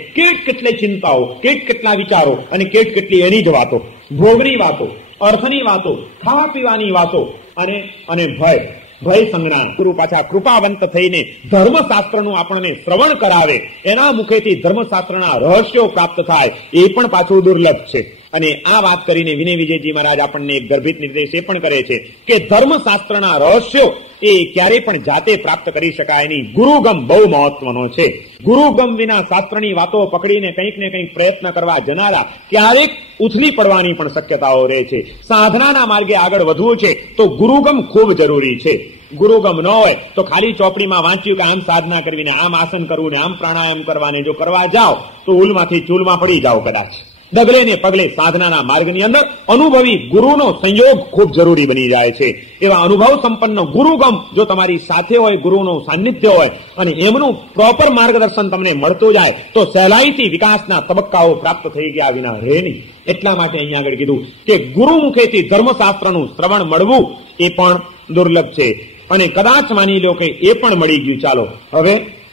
કેટલી ચિંતાઓ, કેટલા વિચારો અને કેટલી એની જ વાતો, ભોગની વાતો, અર્થની વાતો, ખાવા પીવાની વાતો અને ભય સંજ્ઞા. ગુરુ પાછા કૃપાવંત થઈને ધર્મશાસ્ત્રનું આપણને શ્રવણ કરાવે, એના મુખેથી ધર્મશાસ્ત્રના રહસ્યો પ્રાપ્ત થાય, એ પણ પાછું દુર્લભ છે. અને આ વાત કરીને વિનય વિજયજી મહારાજ આપણને એક ગર્ભિત નિર્દેશ એ પણ કરે છે કે ધર્મશાસ્ત્રના રહસ્યો એ ક્યારેય પણ જાતે પ્રાપ્ત કરી શકાય નહીં. ગુરુગમ બહુ મહત્વનો છે. ગુરુગમ વિના શાસ્ત્રની વાતો પકડીને કંઈક ને કંઈક પ્રયત્ન કરવા જનારા ક્યારેક ઉથલી પડવાની પણ શક્યતાઓ રહે છે. સાધનાના માર્ગે આગળ વધવું છે તો ગુરુગમ ખૂબ જરૂરી છે. ગુરુગમ ન હોય તો ખાલી ચોપડીમાં વાંચ્યું કે આમ સાધના કરવી ને આમ આસન કરવું ને આમ પ્રાણાયામ કરવાને જો કરવા જાઓ તો ઉલમાંથી ચૂલમાં પડી જાઓ કદાચ. ડગલે ને પગલે સાધનાના માર્ગની અંદર અનુભવી ગુરુનો સંયોગ ખૂબ જરૂરી બની જાય છે. એવા અનુભવ સંપન્ન ગુરુગમ જો તમારી સાથે હોય, ગુરુનું સાનિધ્ય હોય અને એમનું પ્રોપર માર્ગદર્શન તમને મળતું જાય તો સહેલાઈથી વિકાસના તબક્કાઓ પ્રાપ્ત થઈ ગયા વિના રહે નહીં. એટલા માટે અહીંયા આગળ કીધું કે ગુરુ મુખેથી ધર્મશાસ્ત્રનું શ્રવણ મળવું એ પણ દુર્લભ છે. અને કદાચ માની લો કે એ પણ મળી ગયું, ચાલો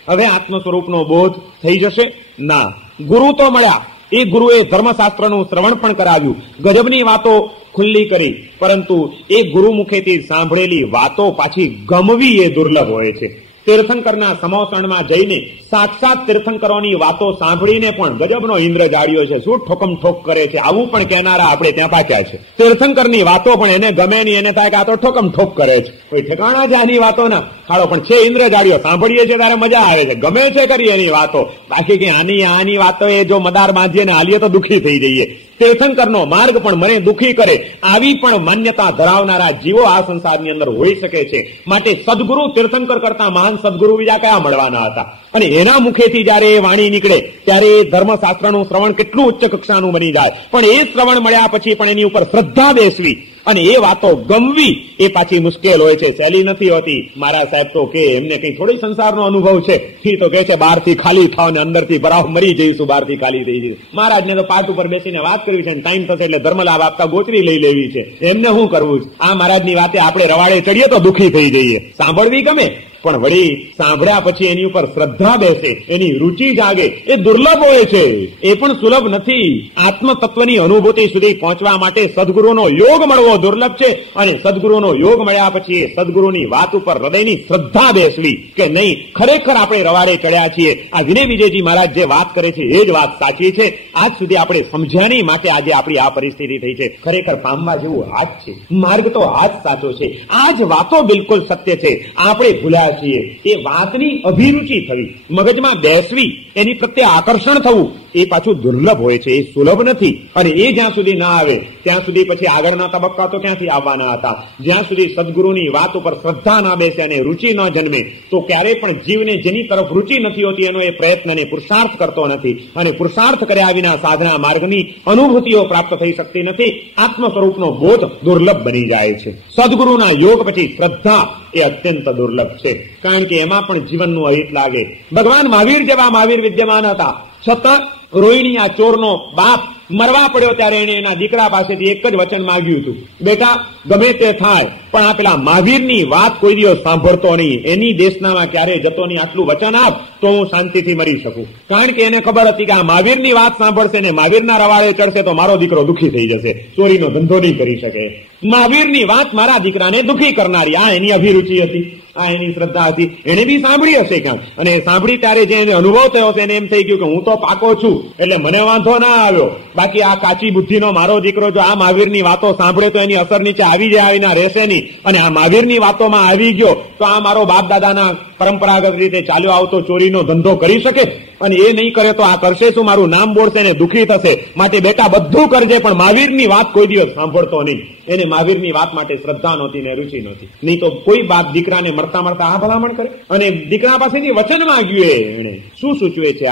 હવે આત્મ સ્વરૂપનો બોધ થઈ જશે. ના, ગુરુ તો મળ્યા, એ ગુરુએ ધર્મશાસ્ત્રનું શ્રવણ પણ કરાવ્યું, ગજબની વાતો ખુલ્લી કરી, પરંતુ એ ગુરુ મુખેથી સાંભળેલી વાતો પાછી ગમવી એ દુર્લભ હોય છે. તીર્થંકરના સમોસણમાં જઈને સાક્ષાત તીર્થંકરોની વાતો સાંભળીને પણ ગજબનો ઇન્દ્ર જાળ્યો છે, શું ઠોકમ ઠોક કરે છે, આવું પણ કહેનારા આપણે ત્યાં પાક્યા છે. તીર્થંકરની વાતો પણ એને ગમે નહીં, એને થાય કે આ તો ઠોકમ ઠોક કરે છે, કોઈ ઠેકાણા છે આની વાતો ના. ખાડો પણ છે ઇન્દ્ર જાળ્યો, સાંભળીએ છીએ ત્યારે મજા આવે છે, ગમે છે કરી એની વાતો. બાકી કે આની વાતો એ જો મદાર બાંધીએ ને હાલીએ તો દુઃખી થઈ જઈએ. તીર્થંકરનો માર્ગ પણ મને દુઃખી કરે, આવી પણ માન્યતા ધરાવનારા જીવો આ સંસારની અંદર હોઈ શકે છે. માટે સદગુરુ તીર્થંકર કરતા મહાન સદગુરુ બીજા કયા મળવાના હતા? અને એના મુખેથી જયારે એ વાણી નીકળે ત્યારે ધર્મશાસ્ત્રનું શ્રવણ કેટલું ઉચ્ચ કક્ષાનું બની જાય. પણ એ શ્રવણ મળ્યા પછી પણ એની ઉપર શ્રદ્ધા બેસવી અને એ વાતો ગમવી એ પાછી મુશ્કેલ હોય છે, સહેલી નથી હોતી. મારા સાહેબ તો કે એમને કઈ થોડી સંસારનો અનુભવ છે, એ તો કે છે બહારથી ખાલી થાવ ને અંદરથી ભરાવ મરી જઈશું, બહારથી ખાલી થઈ જઈશું. મહારાજને તો પાટ ઉપર બેસીને વાત કરવી છે, ટાઈમ થશે એટલે ધર્મલાભ આપતા ગોચરી લઈ લેવી છે, એમને શું કરવું છે? આ મહારાજની વાતે આપણે રવાડે ચડીએ તો દુઃખી થઈ જઈએ. સાંભળવી ગમે પણ વળી સાંભળ્યા પછી એની ઉપર શ્રદ્ધા બેસે, એની રુચિ જાગે, એ દુર્લભ હોય છે, એ પણ સુલભ નથી. આત્મતત્વની અનુભૂતિ સુધી પહોંચવા માટે સદગુરુનો યોગ મળવો દુર્લભ છે. અને સદગુરુનો યોગ મળ્યા પછી એ સદગુરુની વાત ઉપર હૃદયની શ્રદ્ધા બેસવી કે નહીં, ખરેખર આપણે રવાડે ચડ્યા છીએ. આ વિનય વિજયજી મહારાજ જે વાત કરે છે એ જ વાત સાચી છે. આજ સુધી આપણે સમજ્યા નહીં, માટે આજે આપણી આ પરિસ્થિતિ થઈ છે. ખરેખર પામવા જેવું હાથ છે, માર્ગ તો હાથ સાચો છે. આ જ વાતો બિલકુલ સત્ય છે. આપણે ભૂલ્યા છીએ. એ વાતની અભિરુચિ થવી, મગજમાં બેસવી, એની પ્રત્યે આકર્ષણ થવું એ પાછું દુર્લભ હોય છે, એ સુલભ નથી. અને એ જ્યાં સુધી ના આવે ત્યાં સુધી પછી આગળના તબક્કા તો ક્યાંથી આવવાના હતા? જ્યાં સુધી સદગુરુની વાત ઉપર શ્રદ્ધા ના બેસે અને રુચિ ન જન્મે તો ક્યારેય પણ જીવને જેની તરફ રુચિ નથી હોતી એનો એ પ્રયત્ન ને પુરુષાર્થ કરતો નથી. અને પુરુષાર્થ કર્યા વિના સાધના માર્ગની અનુભૂતિઓ પ્રાપ્ત થઈ શકતી નથી. આત્મ સ્વરૂપનો બોધ દુર્લભ બની જાય છે. સદગુરુના યોગ પછી શ્રદ્ધા એ અત્યંત દુર્લભ છે, કારણ કે એમાં પણ જીવનનું અહિત લાગે. ભગવાન મહાવીર જેવા મહાવીર વિદ્યમાન હતા, છતાં રોહિણી આ ચોરનો બાપ મરવા પડ્યો ત્યારે એને એના દીકરા પાસેથી એક જ વચન માંગ્યું હતું, બેટા ગમે તે થાય પણ આ પેલા મહાવીરની વાત કોઈ દિવસ સાંભળતો નહીં, એની દેશનામાં ક્યારેય જતો નહીં, આટલું વચન આપ તો હું શાંતિથી મરી શકું. કારણ કે એને ખબર હતી કે આ મહાવીરની વાત સાંભળશે ને મહાવીરના રવાડે ચડશે તો મારો દીકરો દુઃખી થઈ જશે, ચોરીનો ધંધો નહીં કરી શકે. મહાવીરની વાત મારા દીકરાને દુઃખી કરનારી, આ એની અભિરુચિ હતી, આ એની શ્રદ્ધા હતી. એને બી સાંભળી હશે ક્યાંક, અને સાંભળી ત્યારે જે એને અનુભવ થયો હશે એને એમ થઈ ગયું કે હું તો પાકો છું એટલે મને વાંધો ના આવ્યો. બાકી આ કાચી બુદ્ધિનો મારો દીકરો જો આ મહાવીરની વાતો સાંભળે તો એની અસર નીચે આવી જાય, આવીના રહેશે નહીં. અને આ મહાવીરની વાતોમાં આવી ગયો તો આ મારો બાપ દાદાના પરંપરાગત રીતે ચાલ્યો આવતો ચોરીનો ધંધો કરી શકે, અને એ નહીં કરે તો આ કરશે શું? મારું નામ બોલશે ને દુઃખી થશે. માટે બેટા બધું કરજે પણ મહાવીરની વાત કોઈ દિવસ સાંભળતો નહીં. એને મહાવીરની વાત માટે શ્રદ્ધા નહોતી ને રુચિ નહોતી. નહીં તો કોઈ બાપ દીકરાને મળતા આ ભલામણ કરે. અને દીકરા પાસેથી વચન માંગ્યું, એને શું સૂચવે છે?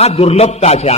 આ દુર્લભતા છે,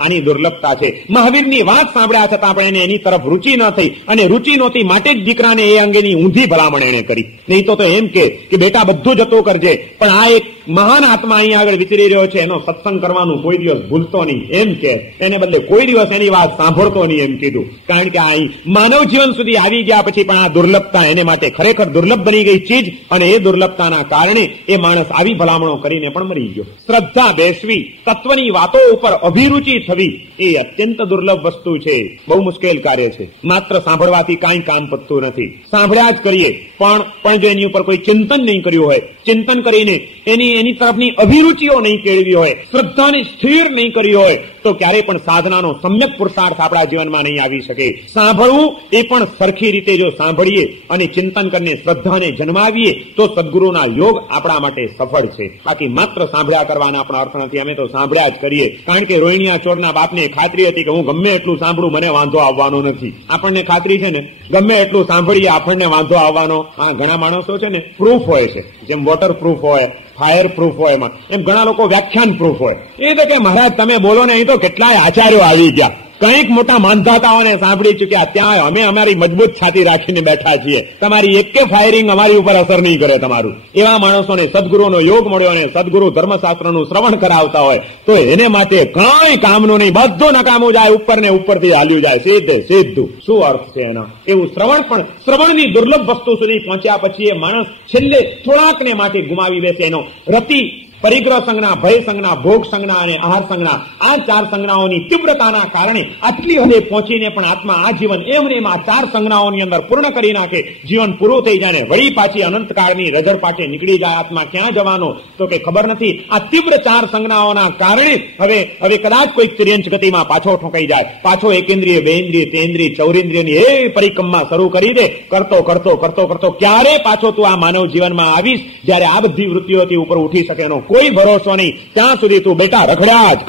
આની દુર્લભતા છે. મહાવીરની વાત સાંભળ્યા છતાં પણ એને એની તરફ રુચિ ન થઈ, અને રુચિ નહોતી માટે જ દીકરાને એ અંગેની ઊંધી ભલામણ એને કરી. નહીં તો એમ કે બેટા બધું જતું કરજે, પણ આ એક મહાન આત્મા અહીંયા આગળ વિચરી રહ્યો છે, એનો સત્સંગ કરવાનું કોઈ દિવસ ભૂલતો નહીં એમ કે, એને બદલે કોઈ દિવસ એની વાત સાંભળતો નહીં એમ કીધું. કારણ કે આ માનવ જીવન સુધી આવી ગયા પછી પણ આ દુર્લભતા એને માટે ખરેખર દુર્લભ બની ગઈ ચીજ, અને એ દુર્લભતાના કારણે એ માણસ આવી ભલામણો કરીને પણ મરી ગયો. શ્રદ્ધા બેસવી, તત્વની વાતો ઉપર અભિરુચિ થવી એ અત્યંત દુર્લભ વસ્તુ છે. બહુ મુશ્કેલ કાર્ય છે. માત્ર સાંભળવાથી કાંઈ કામ પતતું નથી. સાંભળ્યા જ કરીએ પણ જો એની ઉપર કોઈ ચિંતન નહીં કર્યું હોય, ચિંતન કરીને એની તરફની અભિરુચિઓ નહીં કેળવી હોય, શ્રદ્ધાને સ્થિર નહીં કરી હોય, તો ક્યારેય પણ સાધનાનો સમ્યક પુરુષાર્થ આપણા જીવનમાં નહીં આવી શકે. સાંભળવું એ પણ સરખી રીતે જો સાંભળીએ અને ચિંતન કરીને શ્રદ્ધાને જન્માવીએ તો સદગુરુના યોગ આપણા માટે સફળ છે. બાકી માત્ર સાંભળ્યા કરવાના પણ અર્થ નથી. અમે તો સાંભળ્યા જ કરીએ, કારણ કે રોહિણીયા ચોરના બાપને ખાતરી હતી કે હું ગમે એટલું સાંભળું મને વાંધો આવવાનો નથી. આપણને ખાતરી છે ને, ગમે એટલું સાંભળીએ આપણને વાંધો આવવાનો. આ ઘણા માણસો છે ને પ્રૂફ હોય છે, જેમ વોટર પ્રૂફ હોય, ફાયર પ્રૂફ હોય, એમ ઘણા લોકો વ્યાખ્યાન પ્રૂફ હોય. એ તો કે મહારાજ તમે બોલો ને, અહીં તો કેટલાય આચાર્યો આવી ગયા, કંઈક મોટા માનધાતાઓને સાંભળી ચુક્યા, ત્યાં અમે અમારી મજબૂત છાતી રાખીને બેઠા છીએ, તમારી એકે ફાયરિંગ અમારી ઉપર અસર નહીં કરે તમારું. એવા માણસોને સદગુરુનો યોગ મળ્યો અને સદગુરુ ધર્મશાસ્ત્રનું શ્રવણ કરાવતા હોય તો એને માટે કંઈ કામનું નહીં, બધું નકામું જાય, ઉપર ને ઉપરથી હાલ્યું જાય, સીધું. શું અર્થ છે એનો? એવું શ્રવણ પણ, શ્રવણની દુર્લભ વસ્તુ સુધી પહોંચ્યા પછી એ માણસ છેલ્લે થોડાકને માટે ગુમાવી બેસે. એનો રતિ, પરિગ્રહ સંજ્ઞા, ભય સંજ્ઞા, ભોગ સંજ્ઞા અને આહાર સંજ્ઞા, આ ચાર સંજ્ઞાઓની તીવ્રતાના કારણે આટલી હદે પહોંચીને પણ આત્મા આ જીવન એમને એમ આ ચાર સંજ્ઞાઓની અંદર પૂર્ણ કરી નાખે, જીવન પૂરું થઈ જાય ને વળી પાછી અનંતકાળની રજર પાછે નીકળી જાય. આત્મા ક્યાં જવાનો તો કે ખબર નથી. આ તીવ્ર ચાર સંજ્ઞાઓના કારણે હવે કદાચ કોઈક તિર્યંચ ગતિમાં પાછો ઠોકાઈ જાય, પાછો એકેન્દ્રિય, બેન્દ્રિય, તેન્દ્રિય, ચૌરેન્દ્રિયની એ પરિક્રમા શરૂ કરી દે. કરતો ક્યારે પાછો તું આ માનવ જીવનમાં આવીશ જ્યારે આ બધી વૃત્તિઓથી ઉપર ઉઠી શકે એનો કોઈ ભરોસો નહીં. ત્યાં સુધી તું બેટા રખડ્યા જ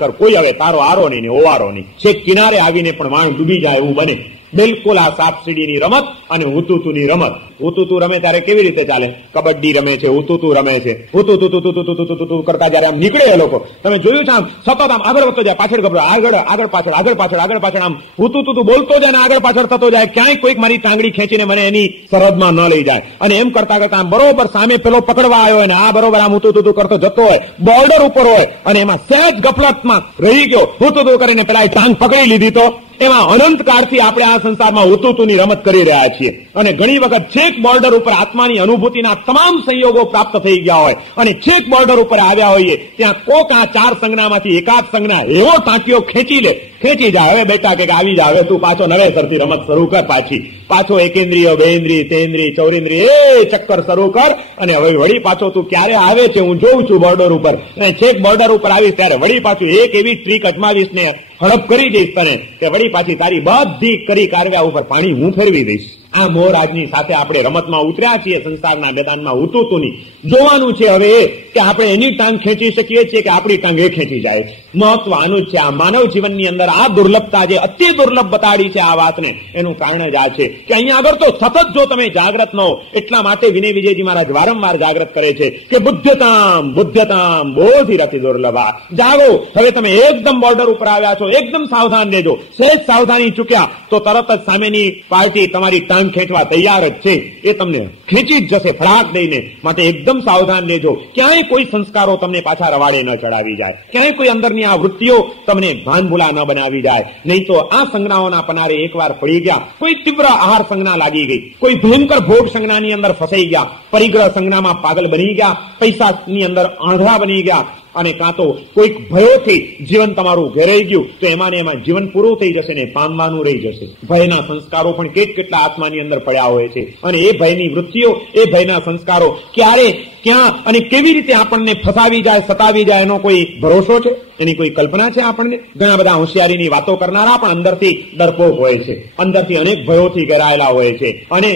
કર. કોઈ હવે તારો આરો નહીં ને ઓવારો નહીં. છેક કિનારે આવીને પણ વાણ ડૂબી જાય એવું બને. બિલકુલ આ સાપ સીડીની રમત અને હુતુતુની રમત. હુતુતુ રમે ત્યારે કેવી રીતે ચાલે? કબડ્ડી રમે છે, હુતુતુ રમે છે. હુતુતુ કરતા જયારે આમ નીકળે એ લોકો, તમે જોયું છે આમ સતત આમ આગળ વધતો જાય, પાછળ ગભરો, આગળ પાછળ આમ હુતુતુ બોલતો જાય ને આગળ પાછળ થતો જાય. ક્યાંય કોઈક મારી ટાંગડી ખેંચીને મને એની સરહદમાં ન લઈ જાય. અને એમ કરતા આમ બરોબર સામે પેલો પકડવા આવ્યો હોય ને આ બરોબર આમ હુતુતુ કરતો જતો હોય, બોર્ડર ઉપર હોય અને એમાં સહેજ ગફલતમાં રહી ગયો, હુતુતુ કરીને પેલા ટાંગ પકડી લીધી. તો એમાં અનંતકાળથી આપણે આ સંસારમાં હુતુતુની રમત કરી રહ્યા છીએ. અને ઘણી વખત છેક બોર્ડર ઉપર આત્માની અનુભૂતિના તમામ સંયોગો પ્રાપ્ત થઈ ગયા હોય અને છેક બોર્ડર ઉપર આવ્યા હોઈએ ત્યાં કોક આ ચાર સંજ્ઞામાંથી એકાદ સંજ્ઞા એવો ટાંટીઓ ખેંચી જાય, હવે બેટા કે આવી જા, હવે તું પાછો નવેસરથી રમત શરૂ કર, પાછો એકેન્દ્રિય, બેન્દ્રિય, તેન્દ્રિય, ચૌરેન્દ્રિય એ ચક્કર શરૂ કર. અને હવે વળી પાછો તું ક્યારે આવે છે હું જોઉં છું બોર્ડર ઉપર, અને છેક બોર્ડર ઉપર આવીશ ત્યારે વળી પાછું એક એવી ટ્રીક અજમાવીશ ને હડપ કરી દઈશ તને કે વળી પાછી તારી બધી કરી કારવ્યા ઉપર પાણી હું ફેરવી દઈશ. આ મોહરાજની સાથે આપણે રમતમાં ઉતર્યા છીએ સંસારના મેદાનમાં હુતુતુની. જોવાનું છે હવે એ કે આપણે એની ટાંગ ખેંચી શકીએ છીએ કે આપણી ટાંગ એ ખેંચી જાય છે. મહત્વ આનું જ છે. આ માનવ જીવનની અંદર આ દુર્લભતા જે અતિ દુર્લભ બતાડી છે આ વાતને, એનું કારણ જ આ છે કે અહીંયા આગળ તો સતત જો તમે જાગ્રત ન હો, એટલા માટે વિનય વિજયજી મહારાજ વારંવાર જાગ્રત કરે છે કે બુદ્ધતામ બોધિરતિ દુર્લભા. જાગો, હવે તમે એકદમ બોર્ડર ઉપર આવ્યા છો, એકદમ સાવધાન રહેજો. સહેજ સાવધાની ચૂક્યા તો તરત જ સામેની પાર્ટી તમારી ટાંગ ખેંચવા તૈયાર જ છે, એ તમને ખેંચી જ જશે ફળાક દઈને. માટે એકદમ સાવધાન રહેજો, ક્યાંય કોઈ સંસ્કારો તમને પાછા રવાડે ન ચડાવી જાય, ક્યાંય કોઈ અંદરની આ વૃત્તિઓ તમને ભાન ભૂલા ન બનાવી જાય. નહીં તો આ સંજ્ઞાઓના પનારે એકવાર પડી ગયા, કોઈ તીવ્ર આહાર સંજ્ઞા લાગી ગઈ, કોઈ ભયંકર ભોગ સંજ્ઞાની અંદર ફસાઈ ગયા, પરિગ્રહ સંજ્ઞામાં પાગલ બની ગયા, પૈસાની અંદર આંધળા બની ગયા, અને કાં તો કોઈક ભયોથી જીવન તમારું ઘેરાઈ ગયું તો એમાં ને એમાં જીવન પૂરું થઈ જશે ને પામવાનું રહી જશે. ભયના સંસ્કારો પણ કેટલા આત્માની અંદર પડ્યા હોય છે, અને એ ભયની વૃત્તિઓ, એ ભયના સંસ્કારો ક્યારે, ક્યાં અને કેવી રીતે આપણને ફસાવી જાય, સતાવી જાય એનો કોઈ ભરોસો છે? એની કોઈ કલ્પના છે આપણને? ઘણા બધા હોશિયારીની વાતો કરનારા પણ અંદરથી ડરપોક હોય છે, અંદરથી અનેક ભયોથી ઘેરાયેલા હોય છે, અને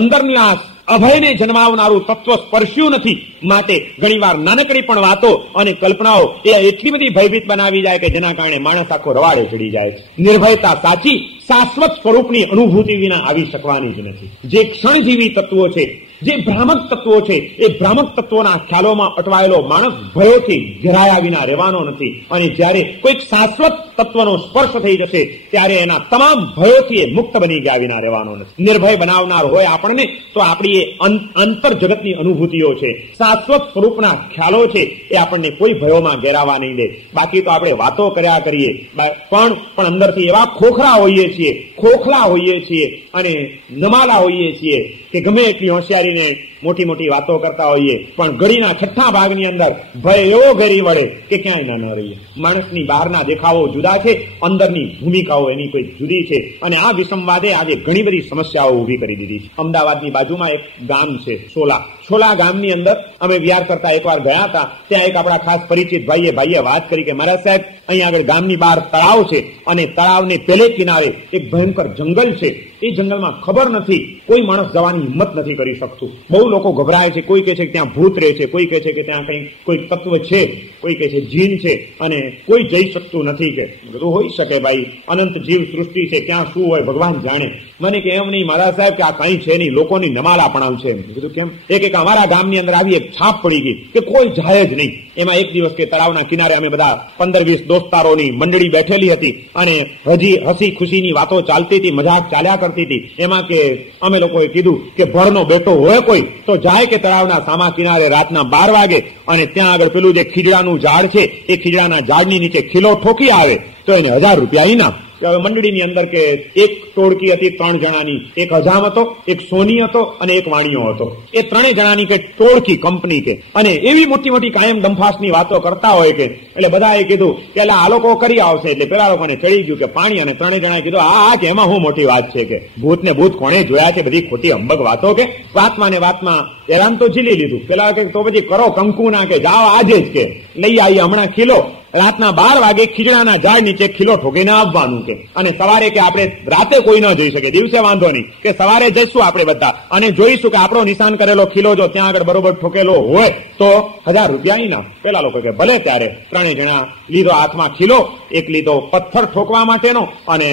અંદરના અભયને જન્માવનારું તત્વ સ્પર્શ્યું નથી. માટે ઘણીવાર નાનકડી પણ વાતો અને કલ્પનાઓ એ એટલી બધી ભયભીત બનાવી જાય કે જેના કારણે માણસ આખો રવાડે ચડી જાય છે. નિર્ભયતા સાચી શાશ્વત સ્વરૂપની અનુભૂતિ વિના આવી શકવાની જ નથી. જે ક્ષણજીવી તત્વો છે જે ભ્રામક તત્વો છે એ ભ્રામક તત્વોના ખ્યાલોમાં અટવાયેલો માણસ ભયોથી ઘેરાયા વિના રહેવાનો નથી. અને જ્યારે કોઈક શાશ્વત તત્વનો સ્પર્શ થઈ જશે ત્યારે એના તમામ ભયોથી એ મુક્ત બની ગયા વિના રહેવાનો નથી. નિર્ભય બનાવનાર હોય આપણને તો આપણી એ અંતર જગતની અનુભૂતિઓ છે, શાશ્વત સ્વરૂપના ખ્યાલો છે, એ આપણને કોઈ ભયોમાં ઘેરાવા નહીં દે. બાકી તો આપણે વાતો કર્યા કરીએ પણ અંદરથી એવા ખોખલા હોઈએ છીએ અને નમાલા હોઈએ છીએ કે ગમે એટલી હોશિયારીને મોટી મોટી વાતો કરતા હોઈએ પણ ઘડીના છઠ્ઠા ભાગની અંદર ભય એવો ઘેરી વળે કે ક્યાંય ન રહીએ. માણસની બહારના દેખાવો જુદા છે, અંદરની ભૂમિકાઓ એની કોઈ જુદી છે. અને આ વિસંવાદે આજે ઘણી બધી સમસ્યાઓ ઊભી કરી દીધી છે. અમદાવાદની બાજુમાં એક ગામ છે છોલા ગામની અંદર અમે વિહાર કરતા એકવાર ગયા હતા. ત્યાં એક આપણા ખાસ પરિચિત ભાઈએ વાત કરી કે મહારાજ સાહેબ, અહીં આગળ ગામની બહાર તળાવ છે અને તળાવને પેલે કિનારે એક ભયંકર જંગલ છે. એ જંગલમાં ખબર નથી, કોઈ માણસ જવાની હિંમત નથી કરી શકતું. બહુ લોકો ગભરાય છે. કોઈ કહે છે કે ત્યાં ભૂત રહે છે, કોઈ કહે છે કે ત્યાં કંઈ કોઈ તત્વ છે, કોઈ કહે છે જીન છે અને કોઈ જઈ શકતું નથી. કે બધું હોઈ શકે ભાઈ, અનંત જીવ સૃષ્ટિ છે, ક્યાં શું હોય ભગવાન જાણે. મને કે એમ નહીં મહારાજ સાહેબ કે આ કઈ છે નહીં, લોકોની નમાલાપણાવ છે. કીધું કેમ? એક અમારા ગામની અંદર આવી એક છાપ પડી ગઈ કે કોઈ જાય જ નહીં. એમાં એક દિવસ કે તળાવના કિનારે અમે બધા 15-20 દોસ્તારોની મંડળી બેઠેલી હતી અને હજી હસી ખુશીની વાતો ચાલતી હતી, મજાક ચાલ્યા કરતી હતી. એમાં કે અમે લોકોએ કીધું કે ભરનો બેટો હોય કોઈ તો જાય કે તળાવના સામા કિનારે રાતના 12 વાગે અને ત્યાં આગળ પેલું જે ખીજડાનું ઝાડ છે એ ખીજડાના ઝાડની નીચે ખીલો ઠોકી આવે તો એને 1000 રૂપિયા ઇનામ. મંડળીની અંદર કે એક ટોળકી હતી 3 જણાની, એક હજામ હતો, એક સોની હતો અને એક વાણિયો હતો. એ 3 જણાની કે ટોળકી કંપની કે અને એવી મોટી મોટી કાયમ દંફાસની વાતો કરતા હોય કે એટલે બધાએ કીધું કે આ લોકો કરી આવશે. એટલે પેલા લોકોને ચડી ગયું કે પાણી અને 3 જણાએ કીધું હા કે એમાં શું મોટી વાત છે કે ભૂત ને ભૂત કોણે જોયા છે, બધી ખોટી અંબક વાતો કે વાતમાં ને વાતમાં હેરાન તો ઝીલી લીધું. પેલા કે તો પછી કરો કંકુ ના કે જાઓ આજે જ કે લઈ આવીએ હમણાં ખીલો. રાતના 12 વાગે ખીજડાના ઝાડ નીચે ખીલો ઠોકીને આવવાનું કે અને સવારે કે આપણે રાતે કોઈ ન જઈ શકે, દિવસે વાંધો નહીં કે સવારે જઈશું આપણે બધા અને જોઈશું કે આપણો નિશાન કરેલો ખીલો જો ત્યાં આગળ બરોબર ઠોકેલો હોય તો 1000 રૂપિયા ઇનામ. પેલા લોકો કે ભલે. ત્યારે 3 જણા લીધો હાથમાં ખીલો, એક લીધો પથ્થર ઠોકવા માટેનો અને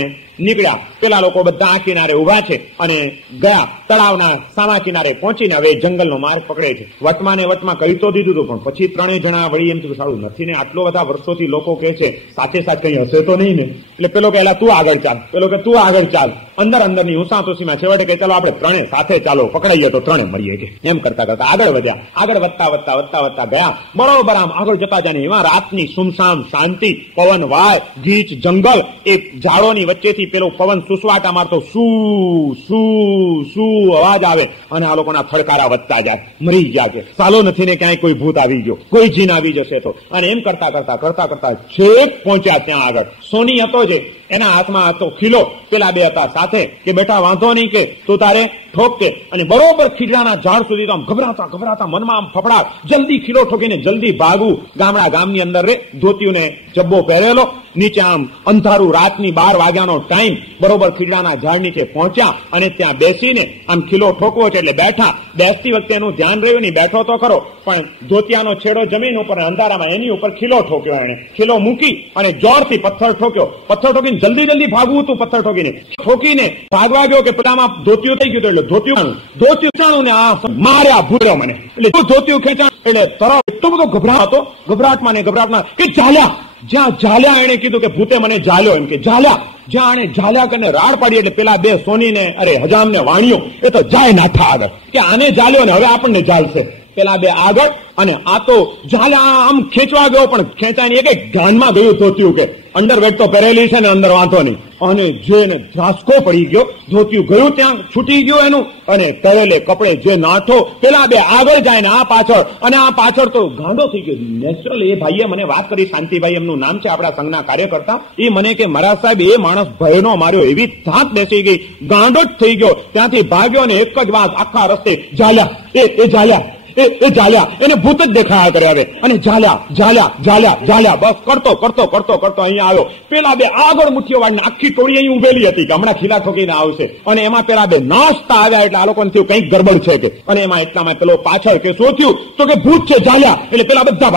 નીકળ્યા. પેલા લોકો બધા આ કિનારે ઉભા છે અને ગયા તળાવના સામા કિનારે પહોંચીને હવે જંગલનો માર્ગ પકડે છે. વટમાં ને વટમાં કહી તો દીધું હતું પણ પછી 3 જણા વળી એમ થયું સારું નથી ને, આટલો બધા વર્ષોથી લોકો કે છે સાથે સાથે કઈ હશે તો નહીં ને. એટલે પેલો કે તું આગળ ચાલ, પેલો કે તું આગળ ચાલ. અંદરની ઉસાતુસીમાં છેવટે કે ચાલો આપણે 3 સાથે ચાલો, પકડાઈએ તો 3 મરીએ કે. એમ કરતા કરતા આગળ વધ્યા. આગળ વધતા ગયા. બરોબર આમ આગળ જતા જાય એમાં રાતની સુમસામ શાંતિ, પવન વાય, ગીચ જંગલ, એક ઝાડોની વચ્ચેથી પેલો પવન સુસવાટા મારતો શું શું શું અવાજ આવે અને આ લોકોના થડકારા વધતા જાય. મરી ગયા કે સાલો નથી ને ક્યાંય કોઈ ભૂત આવી ગયો, કોઈ જીન આવી જશે તો. અને એમ કરતા છેક પહોંચ્યા ત્યાં આગળ. સોની હતો જે એના હાથમાં હતો ખીલો, પેલા 2 હતા સાથે કે બેટા વાંધો નહીં કે તું તારે ઠોક કે. અને બરોબર ખીજડાના ઝાડ સુધી તો આમ ગભરાતા મનમાં આમ ફફડાટ, જલ્દી ખીલો ઠોકીને જલ્દી ભાગવું. ગામની અંદર રે ધોતિયુંને જબ્બો પહેરેલો, નીચે આમ અંધારું, રાતની 12 વાગ્યાનો ટાઈમ. બરોબર ખીજડાના ઝાડ નીચે પહોંચ્યા અને ત્યાં બેસીને આમ ખીલો ઠોકવો છે એટલે બેઠા. બેસતી વખતે એનું ધ્યાન રહ્યું નહીં, બેઠો તો ખરો પણ ધોતિયાનો છેડો જમીન ઉપર અંધારામાં એની ઉપર ખીલો ઠોક્યો. એને ખીલો મૂકી અને જોરથી પથ્થર ઠોકીને જલ્દી ભાગવું હતું. પથ્થર ઠોકીને ભાગવા ગયો કે પેલામાં ધોતિયું થઈ ગયું એટલે ધોતિયું ને આ માર્યા ભૂર્યો મને. એટલે ધોતિયું ખેંચાણ એટલે તરફ એટલો બધો ગભરાટમાં કે જ્યાં એને કીધું કે ભૂતે મને ઝાલ્યો. એમ કે જ્યાં એને ઝાલ્યા કરીને રાડ પાડી એટલે પેલા 2 સોનીને હજામ ને વાણિયો એ તો જાય નાથા આગળ કે આને ઝાલ્યો ને હવે આપણને ઝાલશે. પેલા 2 આગળ અને આ તો ઝાલા આમ ખેંચવા ગયો પણ ખેંચાઈને એક ગાનમાં ગયું ધોતિયું કે અંડરવેર તો પહેરેલી છે ને અંદર વાંધો નહીં. અને જેને ધ્રાસકો પડી ગયો, ધોતિયું ગયું ત્યાં છૂટી ગયું એનું અને કરેલે કપડે જે નાઠો. પેલા 2 આગળ જાય ને આ પાછળ અને આ પાછળ તો ગાંડો થઈ ગયો. નેચરલ એ ભાઈએ મને વાત કરી, શાંતિભાઈ એમનું નામ છે, આપણા સંઘના કાર્યકર્તા. એ મને કે મહારાજ સાહેબ એ માણસ ભયનો માર્યો, એવી ધાક બેસી ગઈ, ગાંડો જ થઈ ગયો. ત્યાંથી ભાગ્યો અને એક જ વાત આખા રસ્તે ઝાલ્યા એને ભૂત જ દેખાયા કરે હવે. અને ઝાલ્યા બસ કરતો અહીંયા આવ્યો. પેલા 2 આગળ મુઠ્ઠીઓ વાળીને આખી ટોળી અહીં ઉભેલી હતી કે હમણાં ખીલા ઠોકીને આવશે. અને એમાં પેલા 2 નાસ્તા આવ્યા એટલે આ લોકોને થયું કંઈક ગડબડ છે કે. અને એમાં એટલામાં પેલો પાછળ કે શું થયું તો કે ભૂત છે ઝાલ્યા. એટલે પેલા બધા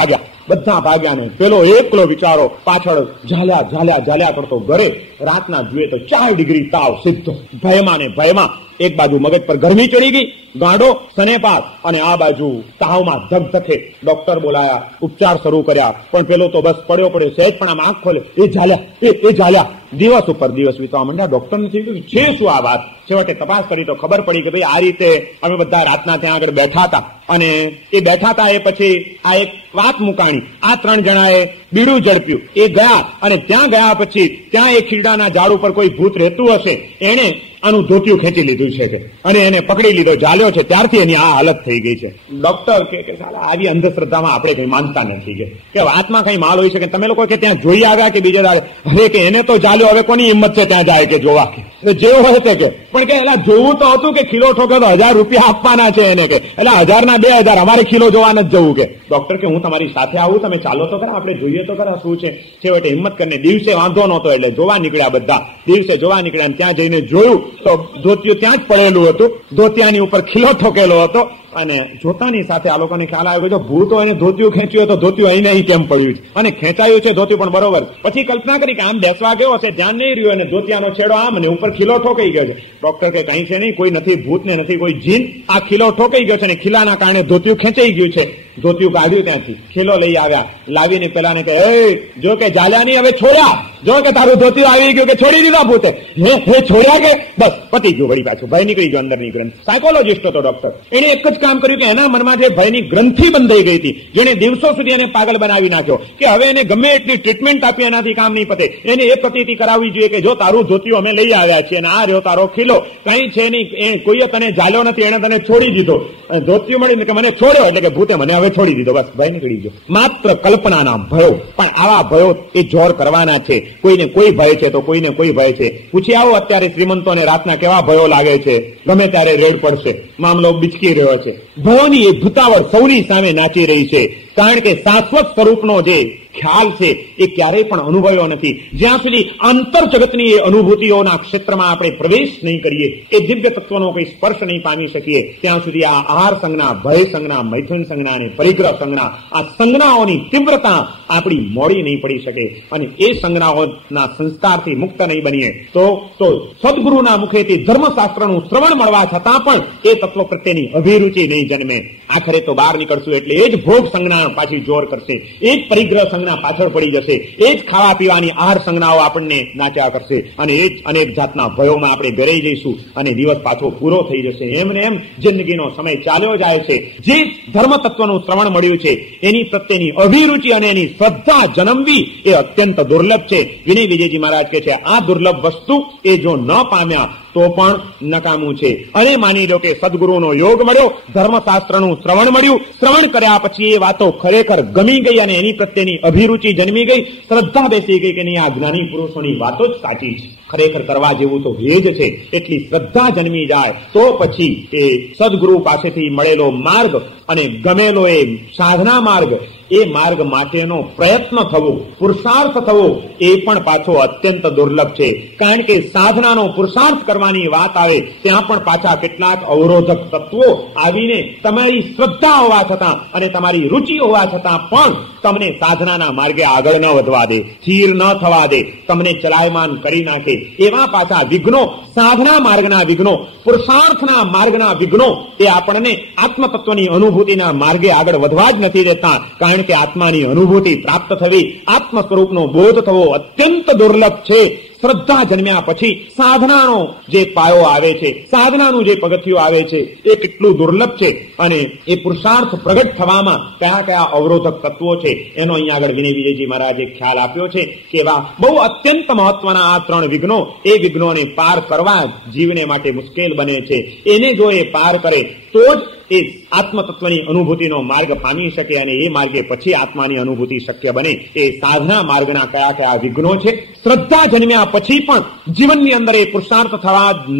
ભાગ્યા ને પેલો એકલો વિચારો પાછળ ઝાલ્યા કરતો ઘરે. રાતના જોઈએ તો 4 ડિગ્રી તાવ સીધો. ભયમાં એક બાજુ મગજ પર ગરમી ચડી ગઈ, ગાંડો, સનેપાત, અને આ બાજુ તાવમાં ધગધકે. ડોક્ટર બોલાયા, ઉપચાર શરૂ કર્યા, પણ પેલો તો બસ પડ્યો, સહેજ પણ આમ આંખ ખોલે, એ ઝાલ્યા. દિવસ ઉપર દિવસ વીતવા માંડ્યા. ડોક્ટર નથી કહ્યું છે શું આ વાત. છેવટે તપાસ કરી તો ખબર પડી કે ભાઈ આ રીતે અમે બધા રાતના ત્યાં આગળ બેઠા હતા, અને એ બેઠા હતા એ પછી આ એક વાત મુકાણી. આ 3 જણાએ બીડું ઝડપ્યું, એ ગયા, અને ત્યાં ગયા પછી ત્યાં એક ખીરડાના ઝાડ ઉપર કોઈ ભૂત રહેતું હશે, એને આનું ધોતિયું ખેંચી લીધું છે કે, અને એને પકડી લીધો, ઝાલ્યો છે, ત્યારથી એની આ હાલત થઈ ગઈ છે. ડોક્ટર કે સાલા આવી અંધશ્રદ્ધામાં આપણે કઈ માનતા નથી કે વાતમાં કઈ માલ હોય છે કે તમે લોકો કે ત્યાં જોઈ આવ્યા કે બીજા દાડે, અરે કે એને તો ઝાલ્યો, હવે કોની હિંમત છે ત્યાં જાય કે જોવા, કે જેવું હોય તે કે, પણ કે એલા જોવું તો હતું કે ખીલો ઠોકે તો 1000 રૂપિયા આપવાના છે એને, કે એટલે 1000 ના 2000, અમારે ખીલો જોવા નથી જવું કે. ડોક્ટર કે હું તમારી સાથે આવું, તમે ચાલો તો ખરા, આપણે જોઈએ તો ખરા શું છે. છેવટે હિંમત કરીને દિવસે વાંધો નહોતો એટલે જોવા નીકળ્યા બધા. દિવસે જોવા નીકળ્યા, ત્યાં જઈને જોયું તો ધોતિયું ત્યાં જ પડેલું હતું, ધોતિયાની ઉપર ખીલો ઠોકેલો હતો, અને જોતાની સાથે આ લોકોને ખ્યાલ આવ્યો કે જો ભૂતો એને ધોતિયું ખેંચ્યું તો ધોતિયું અહીં નહીં કેમ પડ્યું છે, અને ખેંચાયું છે ધોતિયું પણ બરોબર. પછી કલ્પના કરી કે આમ બેસવા ગયો હશે, ધ્યાન નહીં રહ્યું, અને ધોતિયાનો છેડો આમ ને ઉપર ખીલો ઠોકાઈ ગયો છે. ડોક્ટર કે કઈ છે નહીં, કોઈ નથી ભૂત ને નથી કોઈ જીન, આ ખીલો ઠોકાઈ ગયો છે, અને ખીલાના કારણે ધોતિયું ખેંચાઈ ગયું છે. ધોતિયું કાઢ્યું ત્યાંથી, ખીલો લઈ આવ્યા, લાવીને પેલાને કહે, જો કે ઝાલ્યા નહીં, હવે છોડ્યા, જો કે તારું ધોતિયું આવી ગયું, કે છોડી દીધા ભૂતે, હે છોડ્યા કે બસ પતી ગયું. વળી પાછું ભય નીકળી ગયો અંદરની ગ્રંથિ. સાયકોલોજીસ્ટ હતો ડોક્ટર, એને એક જ કામ કર્યું કે એના મનમાં જે ભયની ગ્રંથિ બંધાઈ ગઈ હતી, જેને દિવસો સુધી એને પાગલ બનાવી નાખ્યો, કે હવે એને ગમે એટલી ટ્રીટમેન્ટ આપી એનાથી કામ નહીં પતે. એને એ પ્રતીતિ કરાવવી જોઈએ કે જો તારું ધોતિયું અમે લઈ આવ્યા છીએ, અને આ રહ્યો તારો ખીલો, કઈ છે નહીં, કોઈએ તને ઝાલ્યો નથી, એને તને છોડી દીધો. ધોતિયું મળીને કે મને છોડ્યો, એટલે કે ભૂતે મને હવે છોડી દીધો, બસ ભય નીકળી ગયો. માત્ર કલ્પનાના ભયો, પણ આવા ભયો એ જોર કરવાના છે. કોઈને કોઈ ભય છે તો કોઈને કોઈ ભય છે. પૂછી આવો અત્યારે શ્રીમંતોને રાતના કેવા ભયો લાગે છે, ગમે ત્યારે રેડ પડશે, મામલો બિચકી રહ્યો છે. ભયોની એ ભૂતાવળ સૌની સામે નાચી રહી છે, કારણ કે શાશ્વત સ્વરૂપનો જે ખ્યાલ છે એ ક્યારેય પણ અનુભવ્યો નથી. જ્યાં સુધી આંતર જગતની એ અનુભૂતિઓના ક્ષેત્રમાં આપણે પ્રવેશ નહીં કરીએ, એ દિવ્ય તત્વનો કોઈ સ્પર્શ નહીં પામી શકીએ, ત્યાં સુધી આ આહાર સંજ્ઞા, ભય સંજ્ઞા, મૈથુન સંજ્ઞા અને પરિગ્રહ સંજ્ઞા, આ સંજ્ઞાઓની તીવ્રતા આપણી મોડી નહીં પડી શકે. અને એ સંજ્ઞાઓના સંસ્કારથી મુક્ત નહીં બનીએ તો સદગુરુના મુખેથી ધર્મશાસ્ત્રનું શ્રવણ મળવા છતાં પણ એ તત્વ પ્રત્યેની અભિરુચિ નહીં જન્મે. આખરે તો બહાર નીકળશું એટલે એ જ ભોગ સંજ્ઞા પાછી જોર કરશે, એ જ પરિગ્રહ સંજ્ઞા પાછળ પડી જશે, એ જ ખાવા પીવાની આહાર સંજ્ઞાઓ આપણને નાચ્યા કરશે, અને એ જ અનેક જાતના ભયોમાં આપણે ગરાઈ જઈશું, અને દિવસ પાછો પૂરો થઈ જશે. એમને એમ જિંદગીનો સમય ચાલ્યો જાય છે. જે ધર્મ તત્વનું શ્રવણ મળ્યું છે એની પ્રત્યેની અભિરુચિ અને એની શ્રદ્ધા જન્મવી એ અત્યંત દુર્લભ છે. વિનય વિજયજી મહારાજ કહે છે આ દુર્લભ વસ્તુ એ જો ન પામ્યા તો પણ નકામું છે. અને માની લો કે સદગુરુનો યોગ મળ્યો, ધર્મશાસ્ત્રનું શ્રવણ મળ્યું, શ્રવણ કર્યા પછી એ વાતો ખરેખર ગમી ગઈ, અને એની પ્રત્યેની અભિરુચિ જન્મી ગઈ, શ્રદ્ધા બેસી ગઈ કે નહીં આ જ્ઞાની પુરુષોની વાતો જ સાચી છે, ખરેખર કરવા જેવું તો એ જ છે, એટલી શ્રદ્ધા જન્મી જાય તો પછી એ સદગુરુ પાસેથી મળેલો માર્ગ અને ગમેલો એ સાધના માર્ગ, એ માર્ગ માટેનો પ્રયત્ન થવો, પુરુષાર્થ થવો એ પણ પાછો અત્યંત દુર્લભ છે. કારણ કે સાધનાનો પુરુષાર્થ કરવાની વાત આવે ત્યાં પણ પાછા કેટલાક અવરોધક તત્વો આવીને તમારી શ્રદ્ધા હોવા છતાં અને તમારી રુચિ હોવા છતાં પણ તમને સાધનાના માર્ગે આગળ ન વધવા દે, સ્થિર ન થવા દે, તમને ચલાયમાન કરી નાખે. એવા પાછા વિઘ્નો, સાધના માર્ગના વિઘ્નો, પુરુષાર્થના માર્ગના વિઘ્નો એ આપણને આત્મતત્વની અનુભૂતિના માર્ગે આગળ વધવા જ નથી દેતા. કારણ કે આત્માની અનુભૂતિ પ્રાપ્ત થવી, આત્મ સ્વરૂપનો બોધ થવો અત્યંત દુર્લભ છે. શ્રદ્ધા જન્મ્યા પછી સાધનાનો જે પાયો આવે છે, સાધનાનું જે પગથિયું આવે છે એ કેટલું દુર્લભ છે. અને એ પુરુષાર્થ પ્રગટ થવામાં કયા કયા અવરોધક તત્વો છે એનો અહીંયા આગળ વિનય વિજયજી મહારાજે ખ્યાલ આપ્યો છે કે એવા બહુ અત્યંત મહત્વના આ 3 વિઘ્નો, એ વિઘ્નોને પાર કરવા જીવને માટે મુશ્કેલ બને છે. એને જો એ પાર કરે તો જ એ આત્મતત્વની અનુભૂતિનો માર્ગ પામી શકે, અને એ માર્ગે પછી આત્માની અનુભૂતિ શક્ય બને. એ સાધના માર્ગના કયા કયા વિઘ્નો છે, શ્રદ્ધા જન્મ્યા પછી પણ જીવનની અંદર એ પુરુષાર્થ થવા ન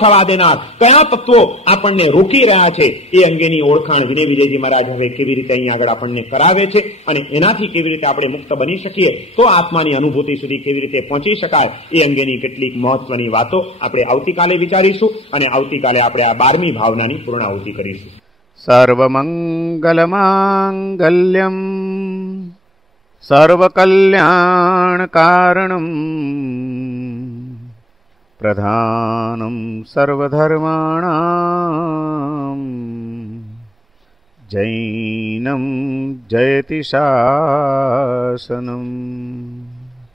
થવા દેનાર કયા તત્વો આપણને રોકી રહ્યા છે એ અંગેની ઓળખાણ વિનય વિજયજી મહારાજ હવે કેવી રીતે અહીંયા આગળ આપણને કરાવે છે, અને એનાથી કેવી રીતે આપણે મુક્ત બની શકીએ, તો આત્માની અનુભૂતિ સુધી કેવી રીતે પહોંચી શકાય એ અંગેની કેટલીક મહત્વની વાતો આપણે આવતીકાલે વિચારીશું, અને આવતીકાલે આપણે આ 12મી ભાવનાની પૂર્ણાહુતિ કરીશું. સર્વમંગલમાંગલ્યમ સર્વકલ્યાણકારણમ प्रधानं सर्वधर्माणां जैनं जयति शासनम्।